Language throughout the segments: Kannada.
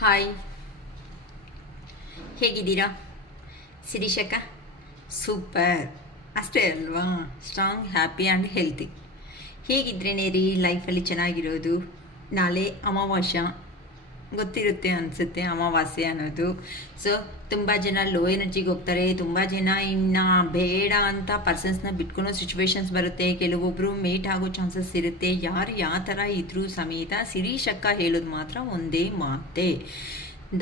ಹಾಯ್, ಹೇಗಿದ್ದೀರಾ ಶಿರೀಷಕ್ಕ? ಸೂಪರ್ ಅಷ್ಟೇ ಅಲ್ವಾ? ಸ್ಟ್ರಾಂಗ್, ಹ್ಯಾಪಿ ಆ್ಯಂಡ್ ಹೆಲ್ತಿ ಹೇಗಿದ್ರೇನೆ ರೀ ಲೈಫಲ್ಲಿ ಚೆನ್ನಾಗಿರೋದು. ನಾಳೆ ಅಮಾವಾಸ್ಯ ಗೊತ್ತಿರುತ್ತೆ ಅನಿಸುತ್ತೆ, ಅಮಾವಾಸ್ಯೆ ಅನ್ನೋದು. ಸೊ ತುಂಬ ಜನ ಲೋ ಎನರ್ಜಿಗೆ ಹೋಗ್ತಾರೆ, ತುಂಬ ಜನ ಇನ್ನು ಬೇಡ ಅಂತ ಪರ್ಸನ್ಸ್ನ ಬಿಟ್ಕೊಳೋ ಸಿಚುವೇಶನ್ಸ್ ಬರುತ್ತೆ. ಕೆಲವೊಬ್ಬರು ಮೇಟ್ ಆಗೋ ಚಾನ್ಸಸ್ ಇರುತ್ತೆ. ಯಾರು ಯಾವ ಥರ ಇದ್ರೂ ಸಮೇತ ಶಿರೀಷಕ್ಕ ಹೇಳೋದು ಮಾತ್ರ ಒಂದೇ ಮಾತೆ,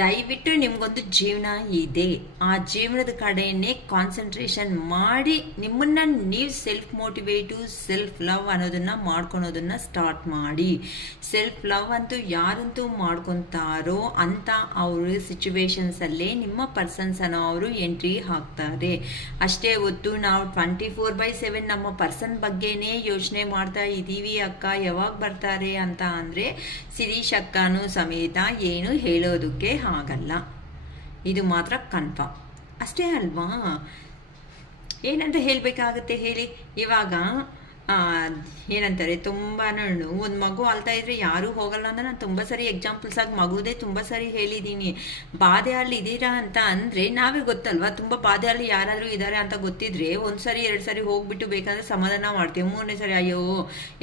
ದಯವಿಟ್ಟು ನಿಮಗೊಂದು ಜೀವನ ಇದೆ, ಆ ಜೀವನದ ಕಡೆಯೇ ಕಾನ್ಸಂಟ್ರೇಷನ್ ಮಾಡಿ ನಿಮ್ಮನ್ನು ನೀವು ಸೆಲ್ಫ್ ಮೋಟಿವೇಟು, ಸೆಲ್ಫ್ ಲವ್ ಅನ್ನೋದನ್ನು ಮಾಡ್ಕೊಳೋದನ್ನು ಸ್ಟಾರ್ಟ್ ಮಾಡಿ. ಸೆಲ್ಫ್ ಲವ್ ಅಂತೂ ಯಾರಂತೂ ಮಾಡ್ಕೊತಾರೋ ಅಂತ ಅವರು ಸಿಚುವೇಶನ್ಸಲ್ಲೇ ನಿಮ್ಮ ಪರ್ಸನ್ಸ್ ಅನ್ನೋ ಅವರು ಎಂಟ್ರಿ ಹಾಕ್ತಾರೆ. ಅಷ್ಟೇ ಹೊತ್ತು ನಾವು 24/7 ನಮ್ಮ ಪರ್ಸನ್ ಬಗ್ಗೆನೇ ಯೋಚನೆ ಮಾಡ್ತಾ ಇದ್ದೀವಿ. ಅಕ್ಕ ಯಾವಾಗ ಬರ್ತಾರೆ ಅಂತ ಅಂದರೆ ಶಿರೀಷ್ ಅಕ್ಕನೂ ಸಮೇತ ಏನು ಹೇಳೋದಕ್ಕೆ ಆಗಲ್ಲ, ಇದು ಮಾತ್ರ ಕನ್ಫರ್ಮ್. ಅಷ್ಟೇ ಅಲ್ವಾ? ಏನಂತ ಹೇಳಬೇಕಾಗತ್ತೆ ಹೇಳಿ. ಇವಾಗ ಏನಂತಾರೆ, ತುಂಬಾ ಒಂದು ಮಗು ಅಳ್ತಾ ಇದ್ರೆ ಯಾರೂ ಹೋಗಲ್ಲ ಅಂತ ನಾನು ತುಂಬ ಸರಿ ಎಕ್ಸಾಂಪಲ್ಸ್ ಆಗಿ ಮಗುದೇ ತುಂಬ ಸರಿ ಹೇಳಿದ್ದೀನಿ. ಬಾಧೆಯಲ್ಲಿ ಇದ್ದೀರಾ ಅಂತ ಅಂದರೆ ನಾವೇ ಗೊತ್ತಲ್ವಾ, ತುಂಬ ಬಾಧೆಯಲ್ಲಿ ಯಾರಾದರೂ ಇದ್ದಾರೆ ಅಂತ ಗೊತ್ತಿದ್ರೆ ಒಂದು ಸರಿ 2 ಸರಿ ಹೋಗ್ಬಿಟ್ಟು ಬೇಕಾದರೆ ಸಮಾಧಾನ ಮಾಡ್ತೀವಿ. 3ನೇ ಸರಿ ಅಯ್ಯೋ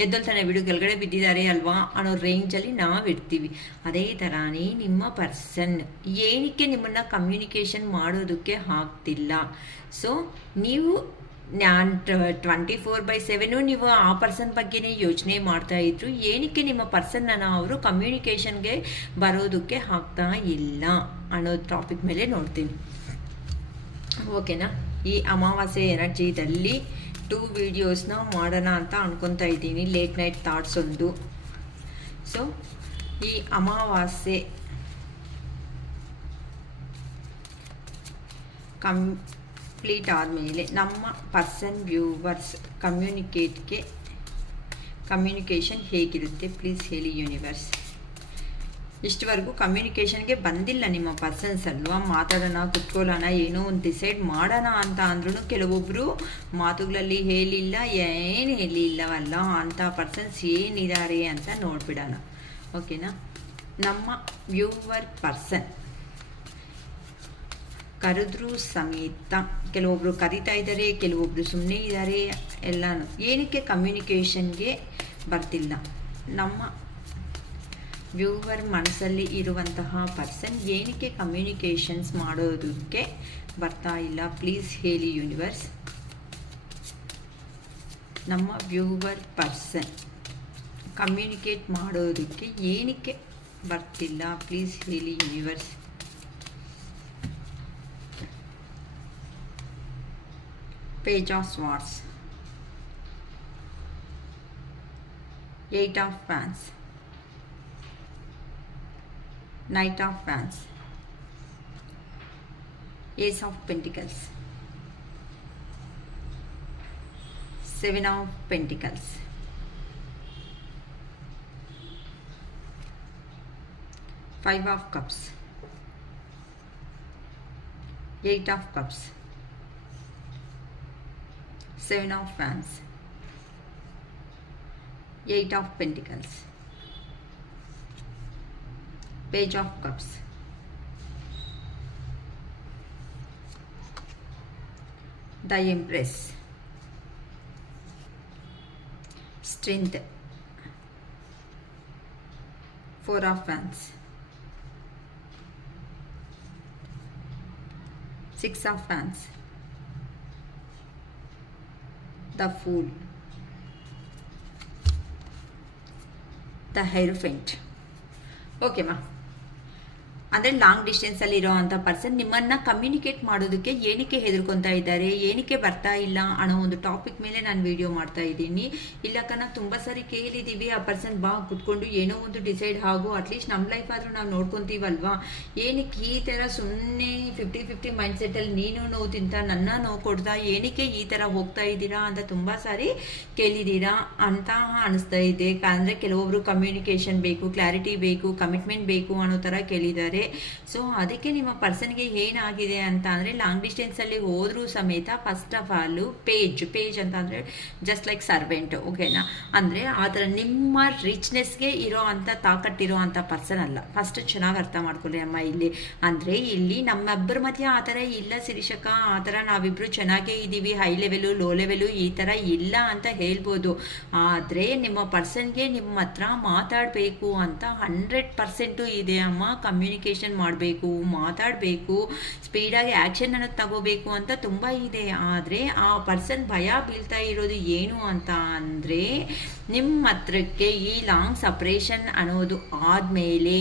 ಎದ್ದಲ್ತಾನೆ ಬಿಡು ಕೆಳಗಡೆ ಬಿದ್ದಿದ್ದಾರೆ ಅಲ್ವಾ ಅನ್ನೋ ರೇಂಜಲ್ಲಿ ನಾವು ಇರ್ತೀವಿ. ಅದೇ ಥರನೇ ನಿಮ್ಮ ಪರ್ಸನ್ ಏನಕ್ಕೆ ನಿಮ್ಮನ್ನು ಕಮ್ಯುನಿಕೇಷನ್ ಮಾಡೋದಕ್ಕೆ ಆಗ್ತಿಲ್ಲ. ಸೊ ನೀವು 24/7 ನೀವು ಆ ಪರ್ಸನ್ ಬಗ್ಗೆನೇ ಯೋಚನೆ ಮಾಡ್ತಾ ಇದ್ರು, ಏನಕ್ಕೆ ನಿಮ್ಮ ಪರ್ಸನ್ನ ಅವರು ಕಮ್ಯುನಿಕೇಷನ್ಗೆ ಬರೋದಕ್ಕೆ ಆಗ್ತಾ ಇಲ್ಲ ಅನ್ನೋ ಟಾಪಿಕ್ ಮೇಲೆ ನೋಡ್ತೀನಿ. ಓಕೆನಾ? ಈ ಅಮಾವಾಸ್ಯೆ ಎನರ್ಜಿದಲ್ಲಿ 2 ವಿಡಿಯೋಸ್ನ ಮಾಡೋಣ ಅಂತ ಅನ್ಕೊತಾ ಇದ್ದೀನಿ. ಲೇಟ್ ನೈಟ್ ಥಾಟ್ಸ್ ಒಂದು. ಸೊ ಈ ಅಮಾವಾಸ್ಯೆ ಕಂಪ್ಲೀಟ್ ಆದಮೇಲೆ ನಮ್ಮ ಪರ್ಸನ್ ವ್ಯೂವರ್ಸ್ ಕಮ್ಯುನಿಕೇಷನ್ ಹೇಗಿರುತ್ತೆ ಪ್ಲೀಸ್ ಹೇಳಿ ಯೂನಿವರ್ಸ್. ಇಷ್ಟವರೆಗೂ ಕಮ್ಯುನಿಕೇಷನ್ಗೆ ಬಂದಿಲ್ಲ ನಿಮ್ಮ ಪರ್ಸನ್ಸ್ ಅಲ್ವಾ? ಮಾತಾಡೋಣ, ಕುತ್ಕೊಳ್ಳೋಣ, ಏನೋ ಒಂದು ಡಿಸೈಡ್ ಮಾಡೋಣ ಅಂತ ಅಂದ್ರೂ ಕೆಲವೊಬ್ಬರು ಮಾತುಗಳಲ್ಲಿ ಹೇಳಿಲ್ಲ, ಏನು ಹೇಳಿಲ್ಲವಲ್ಲ ಅಂತ ಪರ್ಸನ್ಸ್ ಏನಿದ್ದಾರೆ ಅಂತ ನೋಡ್ಬಿಡೋಣ. ಓಕೆನಾ? ನಮ್ಮ ವ್ಯೂವರ್ ಪರ್ಸನ್ ಕರೆದ್ರೂ ಸಮೇತ ಕೆಲವೊಬ್ಬರು ಕರಿತಾ ಇದ್ದಾರೆ, ಕೆಲವೊಬ್ಬರು ಸುಮ್ಮನೆ ಇದ್ದಾರೆ. ಎಲ್ಲನೂ ಏನಕ್ಕೆ ಕಮ್ಯುನಿಕೇಷನ್ಗೆ ಬರ್ತಿಲ್ಲ? ನಮ್ಮ ವ್ಯೂವರ್ ಮನಸ್ಸಲ್ಲಿ ಇರುವಂತಹ ಪರ್ಸನ್ ಏನಕ್ಕೆ ಕಮ್ಯುನಿಕೇಷನ್ಸ್ ಮಾಡೋದಕ್ಕೆ ಬರ್ತಾ ಇಲ್ಲ ಪ್ಲೀಸ್ ಹೇಳಿ ಯೂನಿವರ್ಸ್. ನಮ್ಮ ವ್ಯೂವರ್ ಪರ್ಸನ್ ಕಮ್ಯುನಿಕೇಟ್ ಮಾಡೋದಕ್ಕೆ ಏನಕ್ಕೆ ಬರ್ತಿಲ್ಲ ಪ್ಲೀಸ್ ಹೇಳಿ universe. Page of Swords, 8 of Wands, Knight of Wands, Ace of Pentacles, 7 of Pentacles, 5 of Cups, 8 of Cups, 7 of Wands, 8 of Pentacles, Page of Cups, the Empress, Strength, 4 of Wands, 6 of Wands, the Fool, the Hierophant. Okay ಮಾ, ಅಂದರೆ ಲಾಂಗ್ ಡಿಸ್ಟೆನ್ಸಲ್ಲಿ ಇರೋ ಅಂಥ ಪರ್ಸನ್ ನಿಮ್ಮನ್ನು ಕಮ್ಯುನಿಕೇಟ್ ಮಾಡೋದಕ್ಕೆ ಏನಕ್ಕೆ ಹೆದರ್ಕೊತಾ ಇದ್ದಾರೆ, ಏನಕ್ಕೆ ಬರ್ತಾ ಇಲ್ಲ ಅನ್ನೋ ಒಂದು ಟಾಪಿಕ್ ಮೇಲೆ ನಾನು ವಿಡಿಯೋ ಮಾಡ್ತಾ ಇದ್ದೀನಿ. ಇಲ್ಲಕ್ಕನ ತುಂಬ ಸರಿ ಕೇಳಿದ್ದೀವಿ, ಆ ಪರ್ಸನ್ ಬಾ ಕುತ್ಕೊಂಡು ಏನೋ ಒಂದು ಡಿಸೈಡ್ ಆಗು, ಅಟ್ಲೀಸ್ಟ್ ನಮ್ಮ ಲೈಫ್ ಆದರೂ ನಾವು ನೋಡ್ಕೊತೀವಲ್ವಾ, ಏನಕ್ಕೆ ಈ ಥರ ಸುಮ್ಮನೆ 50-50 ಮೈಂಡ್ಸೆಟ್ಟಲ್ಲಿ ನೀನು ನೋವು ತಿಂತ ನನ್ನ ನೋವು ಕೊಡ್ತಾ ಏನಕ್ಕೆ ಈ ಥರ ಹೋಗ್ತಾ ಇದ್ದೀರಾ ಅಂತ ತುಂಬ ಸಾರಿ ಕೇಳಿದ್ದೀರಾ ಅಂತ ಅನಿಸ್ತಾ ಇದೆ. ಅಂದರೆ ಕೆಲವೊಬ್ರು ಕಮ್ಯುನಿಕೇಷನ್ ಬೇಕು, ಕ್ಲಾರಿಟಿ ಬೇಕು, ಕಮಿಟ್ಮೆಂಟ್ ಬೇಕು ಅನ್ನೋ ಥರ ಕೇಳಿದ್ದಾರೆ. ಸೊ ಅದಕ್ಕೆ ನಿಮ್ಮ ಪರ್ಸನ್ಗೆ ಏನಾಗಿದೆ ಅಂತ ಅಂದರೆ ಲಾಂಗ್ ಡಿಸ್ಟೆನ್ಸಲ್ಲಿ ಹೋದ್ರೂ ಸಮೇತ ಫಸ್ಟ್ ಆಫ್ ಆಲು ಪೇಜ್ ಅಂತ ಅಂದರೆ ಜಸ್ಟ್ ಲೈಕ್ ಸರ್ವೆಂಟ್, ಓಕೆನಾ. ಅಂದರೆ ಆ ಥರ ನಿಮ್ಮ ರಿಚ್ನೆಸ್ಗೆ ಇರೋ ಅಂಥ ತಾಕಟ್ಟಿರೋ ಅಂಥ ಪರ್ಸನ್ ಅಲ್ಲ. ಫಸ್ಟ್ ಚೆನ್ನಾಗಿ ಅರ್ಥ ಮಾಡ್ಕೊಳ್ಳಿ ಅಮ್ಮ ಇಲ್ಲಿ. ಅಂದರೆ ಇಲ್ಲಿ ನಮ್ಮಬ್ಬರ ಮಧ್ಯೆ ಆ ಥರ ಇಲ್ಲ ಶಿರೀಷಕ್ಕ, ಆ ಥರ ನಾವಿಬ್ಬರು ಚೆನ್ನಾಗೇ ಇದ್ದೀವಿ, ಹೈ ಲೆವೆಲು ಲೋ ಲೆವೆಲು ಈ ಥರ ಇಲ್ಲ ಅಂತ ಹೇಳ್ಬೋದು. ಆದರೆ ನಿಮ್ಮ ಪರ್ಸನ್ಗೆ ನಿಮ್ಮ ಹತ್ರ ಮಾತಾಡಬೇಕು ಅಂತ 100% ಇದೆ ಅಮ್ಮ. ಕಮ್ಯುನಿಕೇಷನ್ ಮಾಡಬೇಕು, ಮಾತಾಡಬೇಕು, ಸ್ಪೀಡಾಗಿ ಆ್ಯಕ್ಷನ್ ಅನ್ನೋದು ತಗೋಬೇಕು ಅಂತ ತುಂಬ ಇದೆ. ಆದರೆ ಆ ಪರ್ಸನ್ ಭಯ ಬೀಳ್ತಾ ಇರೋದು ಏನು ಅಂತ ಅಂದರೆ ನಿಮ್ಮ ಹತ್ರಕ್ಕೆ ಈ ಲಾಂಗ್ ಸಪ್ರೇಷನ್ ಅನ್ನೋದು ಆದಮೇಲೆ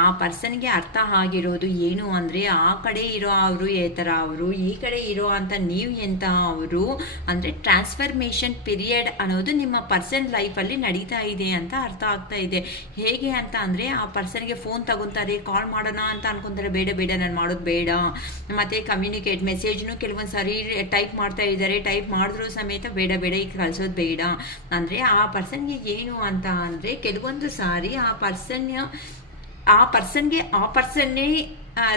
ಆ ಪರ್ಸನ್ಗೆ ಅರ್ಥ ಆಗಿರೋದು ಏನು ಅಂದರೆ ಆ ಕಡೆ ಇರೋ ಅವರು ಥರ ಅವರು, ಈ ಕಡೆ ಇರೋ ಅಂತ ನೀವು ಎಂಥ ಅವರು, ಅಂದರೆ ಟ್ರಾನ್ಸ್ಫರ್ಮೇಷನ್ ಪೀರಿಯಡ್ ಅನ್ನೋದು ನಿಮ್ಮ ಪರ್ಸನ್ ಲೈಫಲ್ಲಿ ನಡೀತಾ ಇದೆ ಅಂತ ಅರ್ಥ ಆಗ್ತಾ ಇದೆ. ಹೇಗೆ ಅಂತ ಅಂದರೆ ಆ ಪರ್ಸನ್ಗೆ ಫೋನ್ ತಗೊತಾರೆ, ಕಾಲ್ ಮಾಡೋಣ ಅಂತ ಅನ್ಕೊತಾರೆ, ಬೇಡ ನಾನು ಮಾಡೋದು ಬೇಡ. ಮತ್ತು ಕಮ್ಯುನಿಕೇಟ್ ಮೆಸೇಜ್ನು ಕೆಲವೊಂದು ಸಾರಿ ಟೈಪ್ ಮಾಡ್ತಾ ಇದ್ದಾರೆ, ಟೈಪ್ ಮಾಡಿದ್ರೂ ಸಮೇತ ಬೇಡ ಈಗ ಕಳಿಸೋದು ಬೇಡ. ಅಂದರೆ ಆ ಪರ್ಸನ್ಗೆ ಏನು ಅಂತ ಅಂದರೆ ಕೆಲವೊಂದು ಸಾರಿ ಆ ಪರ್ಸನ್ನೇ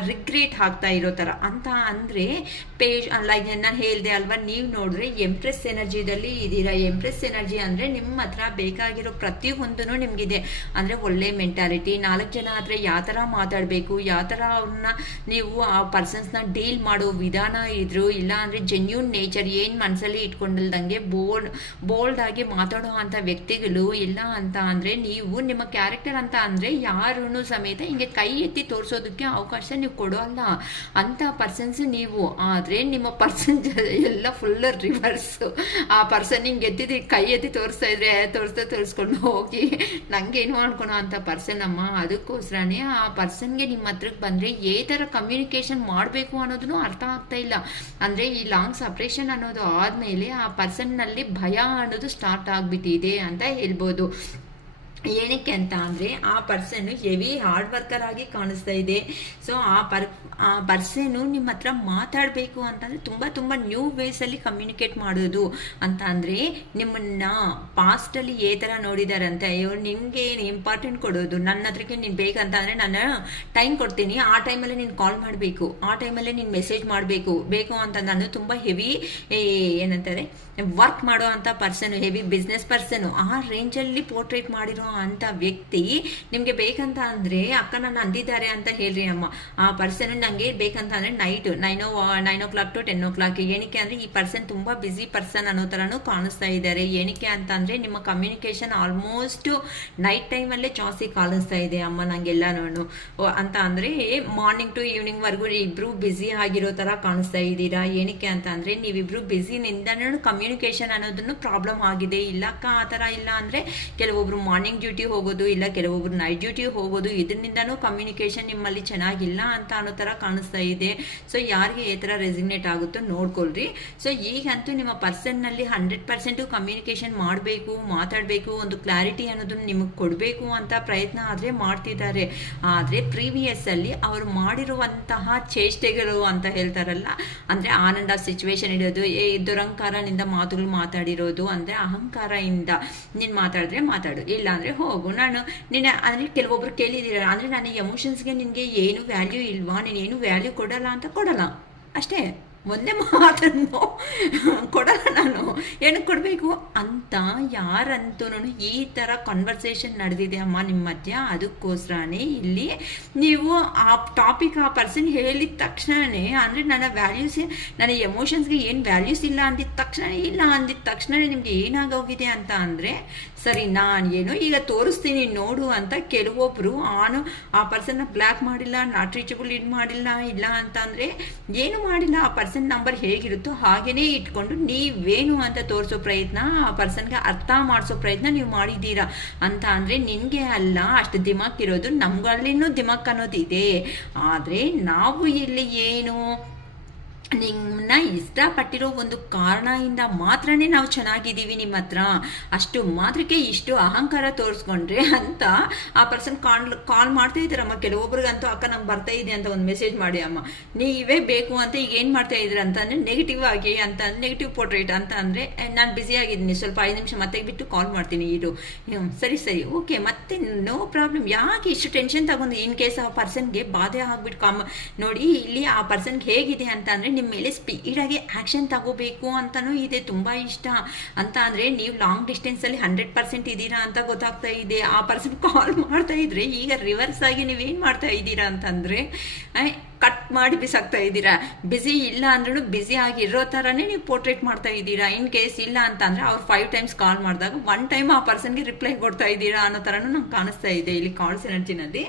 ರಿಗ್ರೇಟ್ ಆಗ್ತಾ ಇರೋ ಥರ ಅಂತ. ಅಂದರೆ ಪೇಜ್ ಲೈಕ್ ನಾನು ಹೇಳಿದೆ ಅಲ್ವಾ, ನೀವು ನೋಡಿದ್ರೆ ಎಂಪ್ರೆಸ್ ಎನರ್ಜಿದಲ್ಲಿ ಇದ್ದೀರಾ. ಎಂಪ್ರೆಸ್ ಎನರ್ಜಿ ಅಂದರೆ ನಿಮ್ಮ ಹತ್ರ ಬೇಕಾಗಿರೋ ಪ್ರತಿಯೊಂದೂ ನಿಮಗಿದೆ. ಅಂದರೆ ಒಳ್ಳೆ ಮೆಂಟಾಲಿಟಿ, 4 ಜನ ಹತ್ರ ಯಾವ ಥರ ಮಾತಾಡಬೇಕು, ಯಾವ ಥರ ಅವ್ರನ್ನ ನೀವು ಆ ಪರ್ಸನ್ಸ್ನ ಡೀಲ್ ಮಾಡೋ ವಿಧಾನ ಇದ್ರು, ಇಲ್ಲ ಅಂದರೆ ಜೆನ್ಯೂನ್ ನೇಚರ್ ಏನು ಮನಸ್ಸಲ್ಲಿ ಇಟ್ಕೊಂಡಿಲ್ದಂಗೆ ಬೋಲ್ಡ್ ಆಗಿ ಮಾತಾಡೋ ಅಂಥ ವ್ಯಕ್ತಿಗಳು ಇಲ್ಲ ಅಂತ ಅಂದರೆ ನೀವು ನಿಮ್ಮ ಕ್ಯಾರೆಕ್ಟರ್ ಅಂತ ಅಂದರೆ ಯಾರೂ ಸಮೇತ ಹಿಂಗೆ ಕೈ ಎತ್ತಿ ತೋರಿಸೋದಕ್ಕೆ ಅವಕಾಶ ನೀವು ಕೊಡೋಲ್ಲ ಅಂಥ ಪರ್ಸನ್ಸ್ ನೀವು. ಆದರೆ ನಿಮ್ಮ ಪರ್ಸನ್ ಎಲ್ಲ ಫುಲ್ ರಿವರ್ಸು. ಆ ಪರ್ಸನ್ ಹಿಂಗೆ ಎತ್ತಿದ್ದು ಕೈ ಎತ್ತಿ ತೋರಿಸ್ಕೊಂಡು ಹೋಗಿ ನನಗೇನು ಅನ್ಕೊಳೋ ಅಂಥ ಪರ್ಸನ್ ಅಮ್ಮ. ಅದಕ್ಕೋಸ್ಕರನೇ ಆ ಪರ್ಸನ್ಗೆ ನಿಮ್ಮ ಹತ್ರಕ್ಕೆ ಬಂದರೆ ಏ ಥರ ಕಮ್ಯುನಿಕೇಷನ್ ಮಾಡಬೇಕು ಅನ್ನೋದನ್ನು ಅರ್ಥ ಆಗ್ತಾ ಇಲ್ಲ. ಅಂದರೆ ಈ ಲಾಂಗ್ ಸಪ್ರೇಷನ್ ಅನ್ನೋದು ಆದಮೇಲೆ ಆ ಪರ್ಸನ್ನಲ್ಲಿ ಭಯ ಅನ್ನೋದು ಸ್ಟಾರ್ಟ್ ಆಗಿಬಿಟ್ಟಿದೆ ಅಂತ ಹೇಳ್ಬೋದು. ಏನಕ್ಕೆ ಅಂತ ಅಂದರೆ ಆ ಪರ್ಸನ್ನು ಹೆವಿ ಹಾರ್ಡ್ ವರ್ಕರ್ ಆಗಿ ಕಾಣಿಸ್ತಾ ಇದೆ. ಸೊ ಆ ಪರ್ಸನ್ನು ನಿಮ್ಮ ಹತ್ರ ಮಾತಾಡಬೇಕು ಅಂತಂದರೆ ತುಂಬ ನ್ಯೂ ವೇಸಲ್ಲಿ ಕಮ್ಯುನಿಕೇಟ್ ಮಾಡೋದು ಅಂತ. ಅಂದರೆ ನಿಮ್ಮನ್ನು ಪಾಸ್ಟಲ್ಲಿ ಏ ಥರ ನೋಡಿದಾರಂತೆ, ಅಯ್ಯೋ ನಿಮಗೆ ಇಂಪಾರ್ಟೆಂಟ್ ಕೊಡೋದು, ನನ್ನ ಹತ್ರಕ್ಕೆ ನೀನು ಬೇಕಂತ ಅಂದರೆ ನಾನು ಟೈಮ್ ಕೊಡ್ತೀನಿ, ಆ ಟೈಮಲ್ಲೇ ನೀನು ಕಾಲ್ ಮಾಡಬೇಕು, ಆ ಟೈಮಲ್ಲೇ ನೀನು ಮೆಸೇಜ್ ಬೇಕು ಅಂತ ನಾನು ತುಂಬ ಹೆವಿ ಏನಂತಾರೆ ವರ್ಕ್ ಮಾಡೋ ಅಂಥ ಪರ್ಸನು, ಹೆವಿ ಬಿಸ್ನೆಸ್ ಪರ್ಸನು, ಆ ರೇಂಜಲ್ಲಿ ಪೋರ್ಟ್ರೇಟ್ ಮಾಡಿರೋ ಅಂಥ ವ್ಯಕ್ತಿ ನಿಮಗೆ ಬೇಕಂತ ಅಂದರೆ ಅಕ್ಕ ನಾನು ಅಂದಿದ್ದಾರೆ ಅಂತ ಹೇಳ್ರಿ ಅಮ್ಮ. ಆ ಪರ್ಸನ್ ನನಗೆ ಬೇಕಂತ ಅಂದರೆ ನೈಟ್ 9 o'clock to 10 o'clock. ಏನಕ್ಕೆ ಅಂದರೆ ಈ ಪರ್ಸನ್ ತುಂಬ ಬ್ಯುಸಿ ಪರ್ಸನ್ ಅನ್ನೋ ಥರನೂ ಕಾಣಿಸ್ತಾ ಇದ್ದಾರೆ. ಏನಕ್ಕೆ ಅಂತ ಅಂದರೆ ನಿಮ್ಮ ಕಮ್ಯುನಿಕೇಷನ್ ಆಲ್ಮೋಸ್ಟ್ ನೈಟ್ ಟೈಮಲ್ಲೇ ಜಾಸ್ತಿ ಕಾಣಿಸ್ತಾ ಇದೆ ಅಮ್ಮ ನನಗೆಲ್ಲನೂ. ಅಂತ ಅಂದರೆ ಮಾರ್ನಿಂಗ್ ಟು ಈವ್ನಿಂಗ್ವರೆಗೂ ಇಬ್ಬರು ಬ್ಯುಸಿ ಆಗಿರೋ ಥರ ಕಾಣಿಸ್ತಾ ಇದ್ದೀರಾ. ಏನಕ್ಕೆ ಅಂತ ಅಂದರೆ ನೀವಿಬ್ಬರು ಬ್ಯುಸಿನಿಂದನೂ ಕಮ್ಯುನಿಕೇಷನ್ ಅನ್ನೋದನ್ನು ಪ್ರಾಬ್ಲಮ್ ಆಗಿದೆ. ಇಲ್ಲಕ್ಕ ಆ ಥರ ಇಲ್ಲ ಅಂದರೆ ಕೆಲವೊಬ್ರು ಮಾರ್ನಿಂಗ್ ಡ್ಯೂಟಿ ಹೋಗೋದು, ಇಲ್ಲ ಕೆಲವೊಬ್ರು ನೈಟ್ ಡ್ಯೂಟಿ ಹೋಗೋದು, ಇದರಿಂದನೂ ಕಮ್ಯುನಿಕೇಷನ್ ನಿಮ್ಮಲ್ಲಿ ಚೆನ್ನಾಗಿಲ್ಲ ಅಂತ ಅನ್ನೋ ಥರ ಕಾಣಿಸ್ತಾ ಇದೆ. ಸೊ ಯಾರಿಗೆ ಈ ಥರ ರೆಸಿಗ್ನೇಟ್ ಆಗುತ್ತೋ ನೋಡ್ಕೊಳ್ರಿ. ಸೊ ಈಗಂತೂ ನಿಮ್ಮ ಪರ್ಸನ್ನಲ್ಲಿ 100% ಕಮ್ಯುನಿಕೇಷನ್ ಮಾಡಬೇಕು, ಮಾತಾಡಬೇಕು, ಒಂದು ಕ್ಲಾರಿಟಿ ಅನ್ನೋದನ್ನು ನಿಮಗೆ ಕೊಡಬೇಕು ಅಂತ ಪ್ರಯತ್ನ ಆದರೆ ಮಾಡ್ತಿದ್ದಾರೆ. ಆದರೆ ಪ್ರೀವಿಯಸ್ಸಲ್ಲಿ ಅವರು ಮಾಡಿರುವಂತಹ ಚೇಷ್ಟೆಗಳು ಅಂತ ಹೇಳ್ತಾರಲ್ಲ, ಅಂದರೆ ಆನಂದ ಸಿಚುವೇಶನ್ ಇಡೋದು, ದುರಂಕಾರನಿಂದ ಮಾತುಗಳು ಮಾತಾಡಿರೋದು, ಅಂದರೆ ಅಹಂಕಾರದಿಂದ ನೀನು ಮಾತಾಡಿದ್ರೆ ಮಾತಾಡು, ಇಲ್ಲ ಅಂದರೆ ಹೋಗು, ನಾನು ನಿನ್ನ ಅಂದರೆ ಕೆಲವೊಬ್ರು ಕೇಳಿದ್ದೀರ ಅಂದರೆ ನನ್ನ ಎಮೋಷನ್ಸ್ಗೆ ನಿನಗೆ ಏನು ವ್ಯಾಲ್ಯೂ ಇಲ್ವಾ, ನೀನೇನು ವ್ಯಾಲ್ಯೂ ಕೊಡಲ್ಲ ಅಂತ ಕೊಡಲ್ಲ ಅಷ್ಟೇ. ಒಂದೇ ಮಾತನ್ನು ಕೊಡಲ್ಲ, ನಾನು ಏನಕ್ಕೆ ಕೊಡಬೇಕು ಅಂತ ಯಾರಂತೂ ಈ ಥರ ಕನ್ವರ್ಸೇಷನ್ ನಡೆದಿದೆ ಅಮ್ಮ ನಿಮ್ಮ ಮಧ್ಯ. ಅದಕ್ಕೋಸ್ಕರನೇ ಇಲ್ಲಿ ನೀವು ಆ ಟಾಪಿಕ್ ಆ ಪರ್ಸನ್ ಹೇಳಿದ ತಕ್ಷಣವೇ ಅಂದರೆ ನನ್ನ ವ್ಯಾಲ್ಯೂಸ್, ನನ್ನ ಎಮೋಷನ್ಸ್ಗೆ ಏನು ವ್ಯಾಲ್ಯೂಸ್ ಇಲ್ಲ ಅಂದಿದ ತಕ್ಷಣ ನಿಮಗೆ ಏನಾಗೋಗಿದೆ ಅಂತ ಅಂದರೆ ಸರಿ ನಾನು ಏನೋ ಈಗ ತೋರಿಸ್ತೀನಿ ನೋಡು ಅಂತ ಕೆಲವೊಬ್ಬರು ಆ ಪರ್ಸನ್ನ ಬ್ಲ್ಯಾಕ್ ಮಾಡಿಲ್ಲ, ನಾಟ್ ರೀಚಬಲ್ ಮಾಡಿಲ್ಲ, ಇಲ್ಲ ಅಂತ ಅಂದರೆ ಏನು ಮಾಡಿಲ್ಲ, ಆ ಪರ್ಸನ್ ನಂಬರ್ ಹೇಗಿರುತ್ತೋ ಹಾಗೇ ಇಟ್ಕೊಂಡು ನೀವೇನು ಅಂತ ತೋರಿಸೋ ಪ್ರಯತ್ನ, ಆ ಪರ್ಸನ್ಗೆ ಅರ್ಥ ಮಾಡಿಸೋ ಪ್ರಯತ್ನ ನೀವು ಮಾಡಿದ್ದೀರಾ ಅಂತ. ಅಂದರೆ ನಿನಗೆ ಅಲ್ಲ ಅಷ್ಟು ದಿಮಾಕ್ ಇರೋದು, ನಮ್ಗಲ್ಲಿನೂ ದಿಮಾಕ್ ಅನ್ನೋದಿದೆ. ಆದರೆ ನಾವು ಇಲ್ಲಿ ಏನು ನಿಮ್ಮನ್ನ ಇಷ್ಟಪಟ್ಟಿರೋ ಒಂದು ಕಾರಣದಿಂದ ಮಾತ್ರನೇ ನಾವು ಚೆನ್ನಾಗಿದ್ದೀವಿ ನಿಮ್ಮ ಹತ್ರ, ಅಷ್ಟು ಮಾತ್ರಕ್ಕೆ ಇಷ್ಟು ಅಹಂಕಾರ ತೋರಿಸ್ಕೊಂಡ್ರೆ ಅಂತ ಆ ಪರ್ಸನ್ ಕಾಲ್ ಮಾಡ್ತಾ ಇದ್ದಾರಮ್ಮ. ಕೆಲವೊಬ್ರಿಗಂತೂ ಅಕ್ಕ ನಂಗೆ ಬರ್ತಾ ಇದೆ ಅಂತ ಒಂದು ಮೆಸೇಜ್ ಮಾಡಿ ಅಮ್ಮ, ನೀವೇ ಬೇಕು ಅಂತ ಈಗ ಏನು ಮಾಡ್ತಾ ಇದ್ದೀರ ಅಂತಂದರೆ ನೆಗೆಟಿವ್ ಆಗಿ ಅಂತ ನೆಗೆಟಿವ್ ಪೋರ್ಟ್ರೇಟ್ ಅಂತ ಅಂದರೆ ನಾನು ಬ್ಯುಸಿ ಆಗಿದ್ದೀನಿ, ಸ್ವಲ್ಪ 5 ನಿಮಿಷ ಮತ್ತೆ ಬಿಟ್ಟು ಕಾಲ್ ಮಾಡ್ತೀನಿ ಇರು. ಸರಿ ಸರಿ ಓಕೆ, ಮತ್ತೆ ನೋ ಪ್ರಾಬ್ಲಮ್. ಯಾಕೆ ಇಷ್ಟು ಟೆನ್ಷನ್ ತಗೊಂಡು ಇನ್ ಕೇಸ್ ಆ ಪರ್ಸನ್ಗೆ ಬಾಧೆ ಆಗ್ಬಿಟ್ಟು ನೋಡಿ ಇಲ್ಲಿ ಆ ಪರ್ಸನ್ಗೆ ಹೇಗಿದೆ ಅಂತ ಅಂದರೆ ನಿಮ್ಮ ಮೇಲೆ ಸ್ಪೀಡಾಗಿ ಆ್ಯಕ್ಷನ್ ತಗೋಬೇಕು ಅಂತಲೂ ಇದೆ, ತುಂಬ ಇಷ್ಟ ಅಂತ ಅಂದರೆ ನೀವು ಲಾಂಗ್ ಡಿಸ್ಟೆನ್ಸಲ್ಲಿ 100% ಇದ್ದೀರಾ ಅಂತ ಗೊತ್ತಾಗ್ತಾ ಇದೆ. ಆ ಪರ್ಸನ್ ಕಾಲ್ ಮಾಡ್ತಾ ಇದ್ರೆ ಈಗ ರಿವರ್ಸ್ ಆಗಿ ನೀವೇನು ಮಾಡ್ತಾ ಇದ್ದೀರಾ ಅಂತಂದರೆ ಕಟ್ ಮಾಡಿ ಬಿಸಾಕ್ತಾ ಇದ್ದೀರಾ. ಬ್ಯುಸಿ ಇಲ್ಲ ಅಂದ್ರೂ ಬ್ಯುಸಿ ಆಗಿರೋ ಥರನೇ ನೀವು ಪೋರ್ಟ್ರೇಟ್ ಮಾಡ್ತಾ ಇದ್ದೀರಾ. ಇನ್ ಕೇಸ್ ಇಲ್ಲ ಅಂತ ಅಂದರೆ ಅವ್ರು 5 ಟೈಮ್ಸ್ ಕಾಲ್ ಮಾಡಿದಾಗ 1 ಟೈಮ್ ಆ ಪರ್ಸನ್ಗೆ ರಿಪ್ಲೈ ಕೊಡ್ತಾ ಇದ್ದೀರಾ ಅನ್ನೋ ಥರನೂ ನಂಗೆ ಕಾಣಿಸ್ತಾ ಇದೆ ಇಲ್ಲಿ ಕಾಲ್ಸ್ ಎನರ್ಜಿನಲ್ಲಿ.